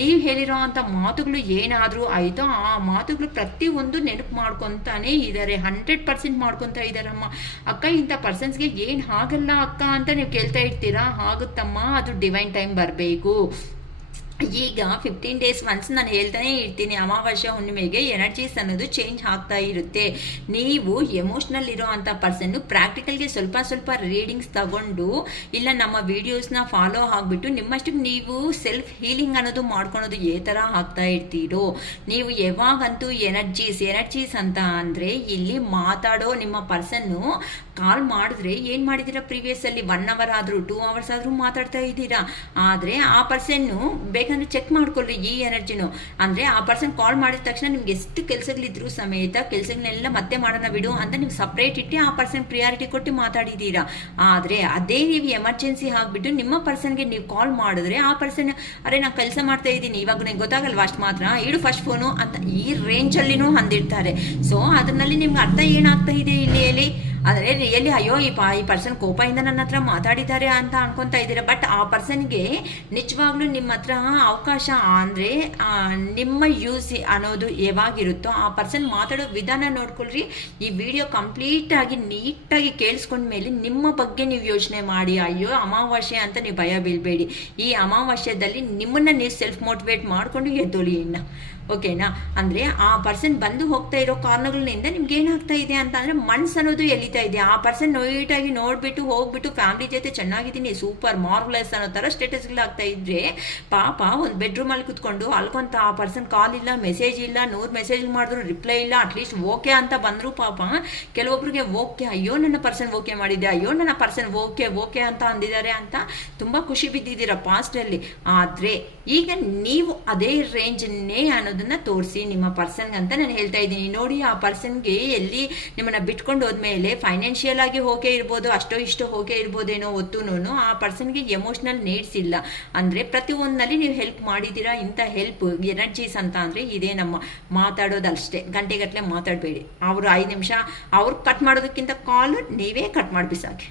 ನೀವು ಹೇಳಿರೋ ಅಂಥ ಮಾತುಗಳು ಏನಾದರೂ ಆಯಿತು, ಆ ಮಾತುಗಳು ಪ್ರತಿಯೊಂದು ನೆನಪು ಮಾಡ್ಕೊತಾನೆ ಇದ್ದಾರೆ. 100% ಮಾಡ್ಕೊತಾ ಇದ್ದಾರಮ್ಮ. ಅಕ್ಕ ಇಂಥ ಪರ್ಸನ್ಸ್ಗೆ ಏನು ಆಗಲ್ಲ ಅಕ್ಕ ಅಂತ ನೀವು ಕೇಳ್ತಾ ಇರ್ತೀರಾ. ಆಗುತ್ತಮ್ಮ, ಅದು ಡಿವೈನ್ ಟೈಮ್ ಬರಬೇಕು. ಈಗ 15 days ಒನ್ಸ್ ನಾನು ಹೇಳ್ತಾನೆ ಇರ್ತೀನಿ, ಅಮಾವಾಸ್ಯ ಹುಣ್ಣಿಮೆಗೆ ಎನರ್ಜೀಸ್ ಅನ್ನೋದು ಚೇಂಜ್ ಆಗ್ತಾ ಇರುತ್ತೆ. ನೀವು ಎಮೋಷ್ನಲ್ ಇರೋ ಅಂಥ ಪರ್ಸನ್ನು ಪ್ರಾಕ್ಟಿಕಲ್ಗೆ ಸ್ವಲ್ಪ ರೀಡಿಂಗ್ಸ್ ತಗೊಂಡು ಇಲ್ಲ ನಮ್ಮ ವಿಡಿಯೋಸ್ನ ಫಾಲೋ ಆಗಿಬಿಟ್ಟು ನಿಮ್ಮಷ್ಟಕ್ಕೆ ನೀವು ಸೆಲ್ಫ್ ಹೀಲಿಂಗ್ ಅನ್ನೋದು ಮಾಡ್ಕೊಳೋದು ಏ ಥರ ಆಗ್ತಾ ಇರ್ತೀರೋ. ನೀವು ಯಾವಾಗಂತೂ ಎನರ್ಜೀಸ್ ಅಂತ ಅಂದರೆ ಇಲ್ಲಿ ಮಾತಾಡೋ ನಿಮ್ಮ ಪರ್ಸನ್ನು ಕಾಲ್ ಮಾಡಿದ್ರೆ ಏನು ಮಾಡಿದ್ದೀರಾ, ಪ್ರೀವಿಯಸ್ಸಲ್ಲಿ 1 hour ಆದರೂ 2 hours ಆದರೂ ಮಾತಾಡ್ತಾ ಇದ್ದೀರಾ. ಆದರೆ ಆ ಪರ್ಸನ್ನು ಬೇಕಂದ್ರೆ ಚೆಕ್ ಮಾಡ್ಕೊಳ್ರಿ ಈ ಎನರ್ಜಿನು. ಅಂದರೆ ಆ ಪರ್ಸನ್ ಕಾಲ್ ಮಾಡಿದ ತಕ್ಷಣ ನಿಮ್ಗೆ ಎಷ್ಟು ಕೆಲಸಗಳಿದ್ರು ಸಮೇತ ಕೆಲಸಗಳನ್ನೆಲ್ಲ ಮತ್ತೆ ಮಾಡೋಣ ಬಿಡು ಅಂತ ನೀವು ಸಪ್ರೇಟ್ ಇಟ್ಟು ಆ ಪರ್ಸನ್ ಪ್ರಿಯಾರಿಟಿ ಕೊಟ್ಟು ಮಾತಾಡಿದ್ದೀರಾ. ಆದರೆ ಅದೇ ನೀವು ಎಮರ್ಜೆನ್ಸಿ ಆಗಿಬಿಟ್ಟು ನಿಮ್ಮ ಪರ್ಸನ್ಗೆ ನೀವು ಕಾಲ್ ಮಾಡಿದ್ರೆ ಆ ಪರ್ಸನ್ ಅರೆ ನಾನು ಕೆಲಸ ಮಾಡ್ತಾ ಇದ್ದೀನಿ ಇವಾಗ ನಂಗೆ ಗೊತ್ತಾಗಲ್ವಾ ಅಷ್ಟು ಮಾತ್ರ ಇಡು ಫಸ್ಟ್ ಫೋನು ಅಂತ ಈ ರೇಂಜಲ್ಲಿನೂ ಅಂದಿರ್ತಾರೆ. ಸೊ ಅದರಲ್ಲಿ ನಿಮ್ಗೆ ಅರ್ಥ ಏನಾಗ್ತಾ ಇದೆ ಇಲ್ಲಿ ಹೇಳಿ. ಆದರೆ ರಿಯಲಿ ಅಯ್ಯೋ ಈ ಪರ್ಸನ್ ಕೋಪದಿಂದ ನನ್ನ ಹತ್ರ ಮಾತಾಡಿದ್ದಾರೆ ಅಂತ ಅನ್ಕೊತಾ ಇದ್ದೀರಾ. ಬಟ್ ಆ ಪರ್ಸನ್ಗೆ ನಿಜವಾಗ್ಲೂ ನಿಮ್ಮ ಹತ್ರ ಅವಕಾಶ ಅಂದರೆ ನಿಮ್ಮ ಯೂಸ್ ಅನ್ನೋದು ಯಾವಾಗಿರುತ್ತೋ ಆ ಪರ್ಸನ್ ಮಾತಾಡೋ ವಿಧಾನ ನೋಡ್ಕೊಳ್ರಿ. ಈ ವಿಡಿಯೋ ಕಂಪ್ಲೀಟಾಗಿ ನೀಟಾಗಿ ಕೇಳಿಸ್ಕೊಂಡ್ಮೇಲೆ ನಿಮ್ಮ ಬಗ್ಗೆ ನೀವು ಯೋಚನೆ ಮಾಡಿ. ಅಯ್ಯೋ ಅಮಾವಾಸ್ಯೆ ಅಂತ ನೀವು ಭಯ ಬೀಳಬೇಡಿ. ಈ ಅಮಾವಾಸ್ಯದಲ್ಲಿ ನಿಮ್ಮನ್ನು ನೀವು ಸೆಲ್ಫ್ ಮೋಟಿವೇಟ್ ಮಾಡಿಕೊಂಡು ಎದ್ದೊಳಿ ಇನ್ನು. ಓಕೆನಾ? ಅಂದರೆ ಆ ಪರ್ಸನ್ ಬಂದು ಹೋಗ್ತಾ ಇರೋ ಕಾರಣಗಳಿಂದ ನಿಮ್ಗೆ ಏನಾಗ್ತಾ ಇದೆ ಅಂತ ಅಂದರೆ ಮನ್ಸು ಅನ್ನೋದು ಎಲಿತಾ ಇದೆ. ಆ ಪರ್ಸನ್ ನೀಟಾಗಿ ನೋಡಿಬಿಟ್ಟು ಹೋಗ್ಬಿಟ್ಟು ಫ್ಯಾಮಿಲಿ ಜೊತೆ ಚೆನ್ನಾಗಿದ್ದೀನಿ ಸೂಪರ್ ಮಾರ್ವಲೆಸ್ ಅನ್ನೋ ಥರ ಸ್ಟೇಟಸ್ಗಳಾಗ್ತಾ ಇದ್ರೆ ಪಾಪ ಒಂದು ಬೆಡ್ರೂಮಲ್ಲಿ ಕುತ್ಕೊಂಡು ಅಲ್ಕೊಂತ ಆ ಪರ್ಸನ್ ಕಾಲ್ ಇಲ್ಲ, ಮೆಸೇಜ್ ಇಲ್ಲ, 100 ಮೆಸೇಜ್ ಮಾಡಿದ್ರು ರಿಪ್ಲೈ ಇಲ್ಲ, ಅಟ್ಲೀಸ್ಟ್ ಓಕೆ ಅಂತ ಬಂದರೂ ಪಾಪ ಕೆಲವೊಬ್ರಿಗೆ ಓಕೆ ಅಯ್ಯೋ ನನ್ನ ಪರ್ಸನ್ ಓಕೆ ಮಾಡಿದ್ದೆ, ಅಯ್ಯೋ ನನ್ನ ಪರ್ಸನ್ ಓಕೆ ಅಂತ ಅಂದಿದ್ದಾರೆ ಅಂತ ತುಂಬ ಖುಷಿ ಬಿದ್ದಿದ್ದೀರಾ ಪಾಸ್ಟಲ್ಲಿ. ಆದರೆ ಈಗ ನೀವು ಅದೇ ರೇಂಜನ್ನೇ ಅನ್ನೋದನ್ನ ತೋರಿಸಿ ನಿಮ್ಮ ಪರ್ಸನ್ಗೆ ಅಂತ ನಾನು ಹೇಳ್ತಾ ಇದ್ದೀನಿ. ನೋಡಿ ಆ ಪರ್ಸನ್ಗೆ ಎಲ್ಲಿ ನಿಮ್ಮನ್ನ ಬಿಟ್ಕೊಂಡು ಹೋದ್ಮೇಲೆ ಫೈನಾನ್ಷಿಯಲ್ ಆಗಿ ಓಕೆ ಇರ್ಬೋದು, ಅಷ್ಟೋ ಇಷ್ಟೋ ಓಕೆ ಇರ್ಬೋದೇನೋ ಹೊತ್ತುನೂ ಆ ಪರ್ಸನ್ಗೆ ಎಮೋಷ್ನಲ್ ನೀಡ್ಸ್ ಇಲ್ಲ. ಅಂದರೆ ಪ್ರತಿಯೊಂದಲ್ಲಿ ನೀವು ಹೆಲ್ಪ್ ಮಾಡಿದ್ದೀರಾ. ಇಂಥ ಹೆಲ್ಪ್ ಎನರ್ಜೀಸ್ ಅಂತ ಅಂದರೆ ಇದೇ ನಮ್ಮ ಮಾತಾಡೋದಷ್ಟೇ. ಗಂಟೆಗಟ್ಟಲೆ ಮಾತಾಡಬೇಡಿ. ಅವರು 5 ನಿಮಿಷ ಅವ್ರು ಕಟ್ ಮಾಡೋದಕ್ಕಿಂತ ಕಾಲ್ ನೀವೇ ಕಟ್ ಮಾಡಿ ಬಿಸಾಕಿ.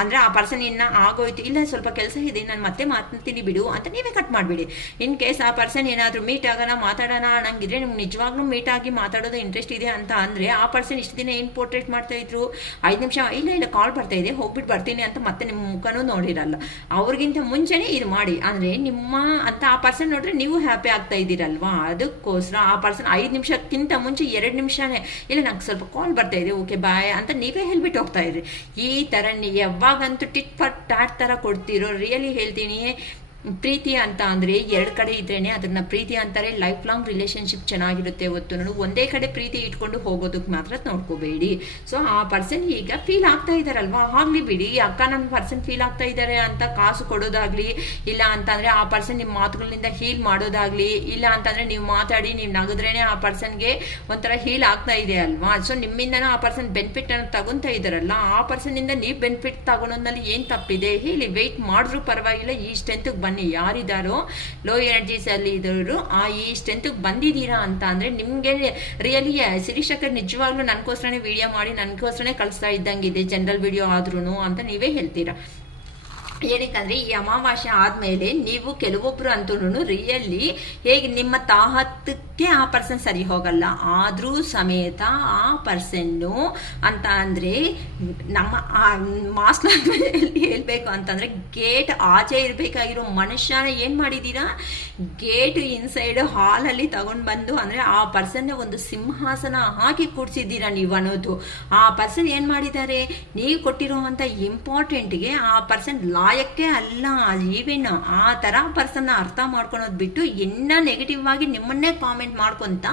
ಅಂದರೆ ಆ ಪರ್ಸನ್ ಇನ್ನು ಆಗೋಯ್ತು ಇಲ್ಲ ಸ್ವಲ್ಪ ಕೆಲಸ ಇದೆ ನಾನು ಮತ್ತೆ ಮಾತಾಡ್ತೀನಿ ಬಿಡು ಅಂತ ನೀವೇ ಕಟ್ ಮಾಡಿಬಿಡಿ. ಇನ್ ಕೇಸ್ ಆ ಪರ್ಸನ್ ಏನಾದರೂ ಮೀಟ್ ಆಗೋಣ ಮಾತಾಡೋಣ ಅನ್ನಂಗಿದ್ರೆ ನಿಮ್ಗೆ ನಿಜವಾಗ್ಲೂ ಮೀಟ್ ಆಗಿ ಮಾತಾಡೋದು ಇಂಟ್ರೆಸ್ಟ್ ಇದೆ ಅಂತ ಅಂದರೆ ಆ ಪರ್ಸನ್ ಇಷ್ಟು ದಿನ ಏನು ಪೋರ್ಟ್ರೇಟ್ ಮಾಡ್ತಾ ಇದ್ರು 5 ನಿಮಿಷ ಇಲ್ಲ ಕಾಲ್ ಬರ್ತಾ ಇದೆ ಹೋಗ್ಬಿಟ್ಟು ಬರ್ತೀನಿ ಅಂತ ಮತ್ತೆ ನಿಮ್ಮ ಮುಖನೂ ನೋಡಿರಲ್ಲ. ಅವ್ರಿಗಿಂತ ಮುಂಚೆನೇ ಇದು ಮಾಡಿ. ಅಂದರೆ ನಿಮ್ಮ ಅಂತ ಆ ಪರ್ಸನ್ ನೋಡ್ರೆ ನೀವು ಹ್ಯಾಪಿ ಆಗ್ತಾ ಇದ್ದೀರಲ್ವಾ. ಅದಕ್ಕೋಸ್ಕರ ಆ ಪರ್ಸನ್ 5 ನಿಮಿಷಕ್ಕಿಂತ ಮುಂಚೆ 2 ನಿಮಿಷನೇ ಇಲ್ಲ ನಂಗೆ ಸ್ವಲ್ಪ ಕಾಲ್ ಬರ್ತಾ ಇದೆ ಓಕೆ ಬಾಯ್ ಅಂತ ನೀವೇ ಹೇಳ್ಬಿಟ್ಟು ಹೋಗ್ತಾ ಇದ್ರಿ. ಈ ಥರ ಯಾವಾಗಂತೂ ಟಿಟ್ ಫಟ್ ಟಾಟ್ ಥರ ಕೊಡ್ತಿರೋ. ರಿಯಲಿ ಹೇಳ್ತೀನಿ, ಪ್ರೀತಿ ಅಂತ ಅಂದರೆ 2 ಕಡೆ ಇದ್ರೇನೆ ಅದನ್ನ ಪ್ರೀತಿ ಅಂತಾರೆ. ಲೈಫ್ ಲಾಂಗ್ ರಿಲೇಷನ್ಶಿಪ್ ಚೆನ್ನಾಗಿರುತ್ತೆ. ಹೊತ್ತು ನೋಡು ಒಂದೇ ಕಡೆ ಪ್ರೀತಿ ಇಟ್ಕೊಂಡು ಹೋಗೋದಕ್ಕೆ ಮಾತ್ರ ನೋಡ್ಕೋಬೇಡಿ. ಸೊ ಆ ಪರ್ಸನ್ ಈಗ ಫೀಲ್ ಆಗ್ತಾ ಇದ್ದಾರಲ್ವಾ, ಆಗಲಿ ಬಿಡಿ. ಅಕ್ಕ ನನ್ನ ಪರ್ಸನ್ ಫೀಲ್ ಆಗ್ತಾ ಇದ್ದಾರೆ ಅಂತ ಕಾಸು ಕೊಡೋದಾಗ್ಲಿ, ಇಲ್ಲ ಅಂತಂದರೆ ಆ ಪರ್ಸನ್ ನಿಮ್ಮ ಮಾತುಗಳಿಂದ ಹೀಲ್ ಮಾಡೋದಾಗ್ಲಿ, ಇಲ್ಲ ಅಂತಂದರೆ ನೀವು ಮಾತಾಡಿ ನೀವು ನಗದ್ರೇನೆ ಆ ಪರ್ಸನ್ಗೆ ಒಂಥರ ಹೀಲ್ ಆಗ್ತಾ ಇದೆ ಅಲ್ವಾ. ಸೊ ನಿಮ್ಮಿಂದನೂ ಆ ಪರ್ಸನ್ ಬೆನಿಫಿಟ್ ಅನ್ನು ತಗೊತಾ ಇದ್ದಾರಲ್ಲ, ಆ ಪರ್ಸನ್ನಿಂದ ನೀವು ಬೆನಿಫಿಟ್ ತಗೊಳೋದ್ರಲ್ಲಿ ಏನು ತಪ್ಪಿದೆ ಹೇಳಿ. ವೆಯ್ಟ್ ಮಾಡಿದ್ರೂ ಪರವಾಗಿಲ್ಲ, ಈ ಸ್ಟ್ರೆಂತ್ಗೆ ಬನ್ನಿ. ಯಾರಿದ್ದಾರೋ ಲೋ ಎನರ್ಜೀಸ್ ಅಲ್ಲಿ ಇದ್ದವರು ಈ ಸ್ಟ್ರೆಂತ್ಗೆ ಬಂದಿದ್ದೀರಾ ಅಂತ ಅಂದರೆ ನಿಮಗೆ ರಿಯಲಿ ಶಿರೀಶಕರ್ ನಿಜವಾಗ್ಲೂ ನನಗೋಸ್ಕರನೇ ವಿಡಿಯೋ ಮಾಡಿ ನನಗೋಸ್ಕರನೇ ಕಳಿಸ್ತಾ ಇದ್ದಂಗಿದೆ ಜನರಲ್ ವಿಡಿಯೋ ಆದ್ರೂ ಅಂತ ನೀವೇ ಹೇಳ್ತೀರಾ. ಏನಕ್ಕಂದರೆ ಈ ಅಮಾವಾಸ್ಯೆ ಆದಮೇಲೆ ನೀವು ಕೆಲವೊಬ್ಬರು ಅಂತೂ ರಿಯಲಿ ಹೇಗೆ ನಿಮ್ಮ ತಾಹತ್ತಕ್ಕೆ ಆ ಪರ್ಸನ್ ಸರಿ ಹೋಗಲ್ಲ. ಆದರೂ ಸಮೇತ ಆ ಪರ್ಸನ್ನು ಅಂತ ಅಂದರೆ ನಮ್ಮ ಮಾಸ್ ಲ್ಯಾಂಗ್ವೇಜಲ್ಲಿ ಹೇಳಬೇಕು ಅಂತಂದರೆ ಗೇಟ್ ಆಚೆ ಇರಬೇಕಾಗಿರೋ ಮನುಷ್ಯನ ಏನು ಮಾಡಿದ್ದೀರಾ, ಗೇಟ್ ಇನ್ಸೈಡ್ ಹಾಲಲ್ಲಿ ತಗೊಂಡು ಬಂದು ಅಂದರೆ ಆ ಪರ್ಸನ್ನೇ ಒಂದು ಸಿಂಹಾಸನ ಹಾಕಿ ಕೂಡಿಸಿದ್ದೀರಾ ನೀವು ಅನ್ನೋದು. ಆ ಪರ್ಸನ್ ಏನು ಮಾಡಿದ್ದಾರೆ, ನೀವು ಕೊಟ್ಟಿರುವಂಥ ಇಂಪಾರ್ಟೆಂಟ್ಗೆ ಆ ಪರ್ಸನ್ ಲಾಯಕ್ಕೆ ಅಲ್ಲ. ಈವನ್ ಆ ಥರ ಪರ್ಸನ್ನ ಅರ್ಥ ಮಾಡ್ಕೊಳೋದು ಬಿಟ್ಟು ಇನ್ನ ನೆಗೆಟಿವ್ ಆಗಿ ನಿಮ್ಮನ್ನೇ ಕಾಮೆಂಟ್ ಮಾಡ್ಕೊತ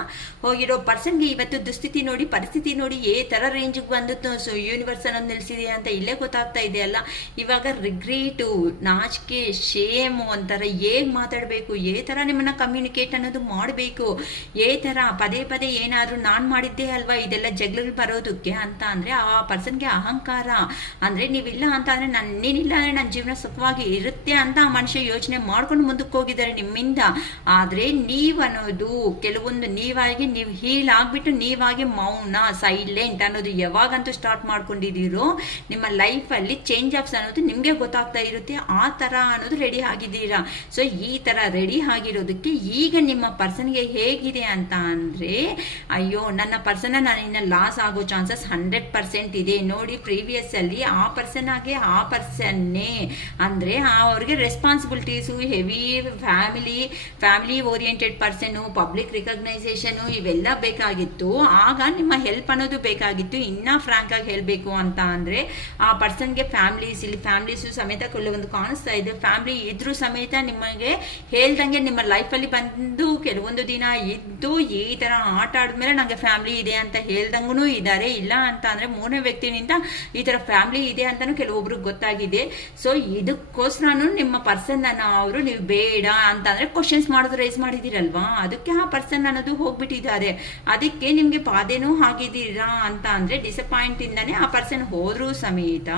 ಹೋಗಿರೋ ಪರ್ಸನ್ಗೆ ಇವತ್ತು ದುಸ್ಥಿತಿ ನೋಡಿ, ಪರಿಸ್ಥಿತಿ ನೋಡಿ ಏ ಥರ ರೇಂಜಿಗೆ ಬಂದಿತ್ತು. ಸೊ ಯೂನಿವರ್ಸ್ ಅನ್ನೋದು ನಿಲ್ಲಿಸಿದೆ ಅಂತ ಇಲ್ಲೇ ಗೊತ್ತಾಗ್ತಾ ಇದೆ ಅಲ್ಲ. ಇವಾಗ ರಿಗ್ರೀಟು, ನಾಚಿಕೆ, ಶೇಮು ಅಂತಾರೆ, ಹೇಗೆ ಮಾತಾಡಬೇಕು, ಏ ಥರ ನಿಮ್ಮನ್ನ ಕಮ್ಯುನಿಕೇಟ್ ಅನ್ನೋದು ಮಾಡಬೇಕು, ಏ ಥರ ಪದೇ ಪದೇ ಏನಾದರೂ ನಾನು ಮಾಡಿದ್ದೆ ಅಲ್ವಾ ಇದೆಲ್ಲ ಜಗಳಗಳು ಬರೋದಕ್ಕೆ ಅಂತ ಅಂದರೆ ಆ ಪರ್ಸನ್ಗೆ ಅಹಂಕಾರ. ಅಂದರೆ ನೀವಿಲ್ಲ ಅಂತ ಅಂದರೆ ನೀನಿಲ್ಲ ಅಂದರೆ ನನ್ನ ಜೀವನ ಸುಖವಾಗಿ ಇರುತ್ತೆ ಅಂತ ಆ ಮನುಷ್ಯ ಯೋಚನೆ ಮಾಡ್ಕೊಂಡು ಮುಂದಕ್ಕೆ ಹೋಗಿದ್ದಾರೆ ನಿಮ್ಮಿಂದ. ಆದರೆ ನೀವು ಅನ್ನೋದು ಕೆಲವೊಂದು ನೀವಾಗಿ ನೀವು ಹೀಲ್ ಆಗಿಬಿಟ್ಟು ನೀವಾಗಿ ಮೌನ, ಸೈಲೆಂಟ್ ಅನ್ನೋದು ಯಾವಾಗಂತೂ ಸ್ಟಾರ್ಟ್ ಮಾಡ್ಕೊಂಡಿದ್ದೀರೋ ನಿಮ್ಮ ಲೈಫಲ್ಲಿ ಚೇಂಜ್ ಆಫ್ಸ್ ಅನ್ನೋದು ನಿಮಗೆ ಗೊತ್ತಾಗ್ತಾ ಇರುತ್ತೆ. ಆ ಥರ ಅನ್ನೋದು ರೆಡಿ ಆಗಿದ್ದೀರಾ. ಸೊ ಈ ಥರ ರೆಡಿ ಆಗಿರೋದಕ್ಕೆ ಈಗ ನಿಮ್ಮ ಪರ್ಸನ್ಗೆ ಹೇಗಿದೆ ಅಂತ ಅಂದರೆ, ಅಯ್ಯೋ ನನ್ನ ಪರ್ಸನ್ನ ನಾನು ಇನ್ನು ಲಾಸ್ ಆಗೋ ಚಾನ್ಸಸ್ 100% ಇದೆ. ನೋಡಿ ಪ್ರೀವಿಯಸ್ ಅಲ್ಲಿ ಆ ಪರ್ಸನ್ ಆಗಿ ಆ ಪರ್ಸನ್ನೇ ಅಂದರೆ ಅವ್ರಿಗೆ ರೆಸ್ಪಾನ್ಸಿಬಿಲಿಟೀಸು ಹೆವಿ, ಫ್ಯಾಮಿಲಿ ಓರಿಯೆಂಟೆಡ್ ಪರ್ಸನ್ನು, ಪಬ್ಲಿಕ್ ರಿಕಗ್ನೈಸೇಷನು ಇವೆಲ್ಲ ಬೇಕಾಗಿತ್ತು. ಆಗ ನಿಮ್ಮ ಹೆಲ್ಪ್ ಅನ್ನೋದು ಬೇಕಾಗಿತ್ತು. ಇನ್ನೂ ಫ್ರಾಂಕ್ ಆಗಿ ಹೇಳಬೇಕು ಅಂತ ಅಂದರೆ ಆ ಪರ್ಸನ್ಗೆ ಫ್ಯಾಮಿಲೀಸು ಸಮೇತ ಕೆಲವೊಂದು ಕಾಣಿಸ್ತಾ ಇದೆ. ಫ್ಯಾಮಿಲಿ ಇದ್ರೂ ಸಮೇತ ನಿಮಗೆ ಹೇಳ್ದಂಗೆ ನಿಮ್ಮ ಲೈಫಲ್ಲಿ ಬಂದು ಕೆಲವೊಂದು ದಿನ ಇದ್ದು ಈ ಥರ ಆಟ ಆಡಿದ್ಮೇಲೆ ನನಗೆ ಫ್ಯಾಮಿಲಿ ಇದೆ ಅಂತ ಹೇಳ್ದಂಗೂ ಇದ್ದಾರೆ. ಇಲ್ಲ ಅಂತ ಅಂದರೆ ಮೂರನೇ ವ್ಯಕ್ತಿನಿಂದ ಈ ಥರ ಫ್ಯಾಮಿಲಿ ಇದೆ ಅಂತಲೂ ಕೆಲವೊಬ್ರಿಗೆ ಗೊತ್ತಾಗಿದೆ. ಸೊ ಇದಕ್ಕೋಸ್ಕರನೂ ನಿಮ್ಮ ಪರ್ಸನ್ ಅವರು ನೀವು ಬೇಡ ಅಂತ ಅಂದರೆ ಕ್ವಶನ್ಸ್ ಮಾಡೋದು ರೈಸ್ ಮಾಡಿದ್ದೀರಲ್ವಾ, ಅದಕ್ಕೆ ಆ ಪರ್ಸನ್ ಅನ್ನೋದು ಹೋಗ್ಬಿಟ್ಟಿದ್ದಾರೆ. ಅದಕ್ಕೆ ನಿಮಗೆ ಬಾಧೆನೂ ಆಗಿದ್ದೀರಾ ಅಂತ ಅಂದರೆ ಡಿಸಪಾಯಿಂಟ್ ಇಂದಾನೆ ಆ ಪರ್ಸನ್ ಹೋದ್ರೂ ಸಮೇತ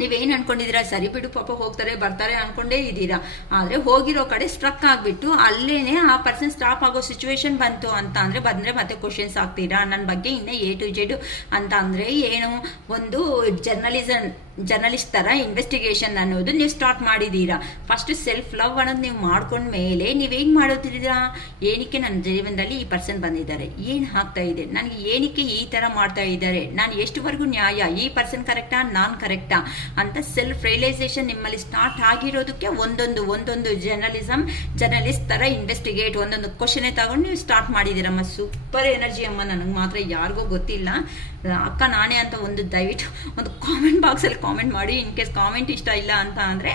ನೀವೇನು ಅನ್ಕೊಂಡಿದ್ದೀರಾ, ಸರಿ ಬಿಡು ಪಾಪ ಹೋಗ್ತಾರೆ ಬರ್ತಾರೆ ಅನ್ಕೊಂಡೇ ಇದ್ದೀರಾ. ಆದರೆ ಹೋಗಿರೋ ಕಡೆ ಸ್ಟ್ರಕ್ ಆಗಿಬಿಟ್ಟು ಅಲ್ಲೇನೆ ಆ ಪರ್ಸನ್ ಸ್ಟಾಪ್ ಆಗೋ ಸಿಚುವೇಶನ್ ಬಂತು ಅಂತ ಅಂದರೆ ಬಂದರೆ ಮತ್ತೆ ಕ್ವಶನ್ಸ್ ಆಗ್ತೀರಾ ನನ್ನ ಬಗ್ಗೆ ಇನ್ನೂ A to Z ಅಂತ ಅಂದರೆ ಏನು, ಒಂದು ಜರ್ನಲಿಸ್ಟ್ ಥರ ಇನ್ವೆಸ್ಟಿಗೇಷನ್ ಅನ್ನೋದು ನೀವು ಸ್ಟಾರ್ಟ್ ಮಾಡಿದ್ದೀರಾ. ಫಸ್ಟ್ ಸೆಲ್ಫ್ ಲವ್ ಅನ್ನೋದು ನೀವು ಮಾಡ್ಕೊಂಡ ಮೇಲೆ ನೀವೇನು ಮಾಡೋದಿದ್ದೀರಾ, ಏನಕ್ಕೆ ನನ್ನ ಜೀವನದಲ್ಲಿ ಈ ಪರ್ಸನ್ ಬಂದಿದ್ದಾರೆ, ಏನು ಆಗ್ತಾ ಇದೆ ನನಗೆ, ಏನಕ್ಕೆ ಈ ಥರ ಮಾಡ್ತಾ ಇದ್ದಾರೆ, ನಾನು ಎಷ್ಟುವರೆಗೂ ನ್ಯಾಯ, ಈ ಪರ್ಸನ್ ಕರೆಕ್ಟಾ ನಾನು ಕರೆಕ್ಟಾ ಅಂತ ಸೆಲ್ಫ್ ರಿಯಲೈಸೇಷನ್ ನಿಮ್ಮಲ್ಲಿ ಸ್ಟಾರ್ಟ್ ಆಗಿರೋದಕ್ಕೆ ಒಂದೊಂದು ಜರ್ನಲಿಸ್ಟ್ ಥರ ಇನ್ವೆಸ್ಟಿಗೇಟ್ ಒಂದೊಂದು ಕ್ವಶನೇ ತಗೊಂಡು ನೀವು ಸ್ಟಾರ್ಟ್ ಮಾಡಿದ್ದೀರಮ್ಮ. ಸೂಪರ್ ಎನರ್ಜಿ ಅಮ್ಮ, ನನಗೆ ಮಾತ್ರ ಯಾರಿಗೂ ಗೊತ್ತಿಲ್ಲ ಅಕ್ಕ ನಾನೇ ಅಂತ ದಯವಿಟ್ಟು ಒಂದು ಕಾಮೆಂಟ್ ಬಾಕ್ಸಲ್ಲಿ ಕಾಮೆಂಟ್ ಮಾಡಿ. ಇನ್ ಕೇಸ್ ಕಾಮೆಂಟ್ ಇಷ್ಟ ಇಲ್ಲ ಅಂತ ಅಂದರೆ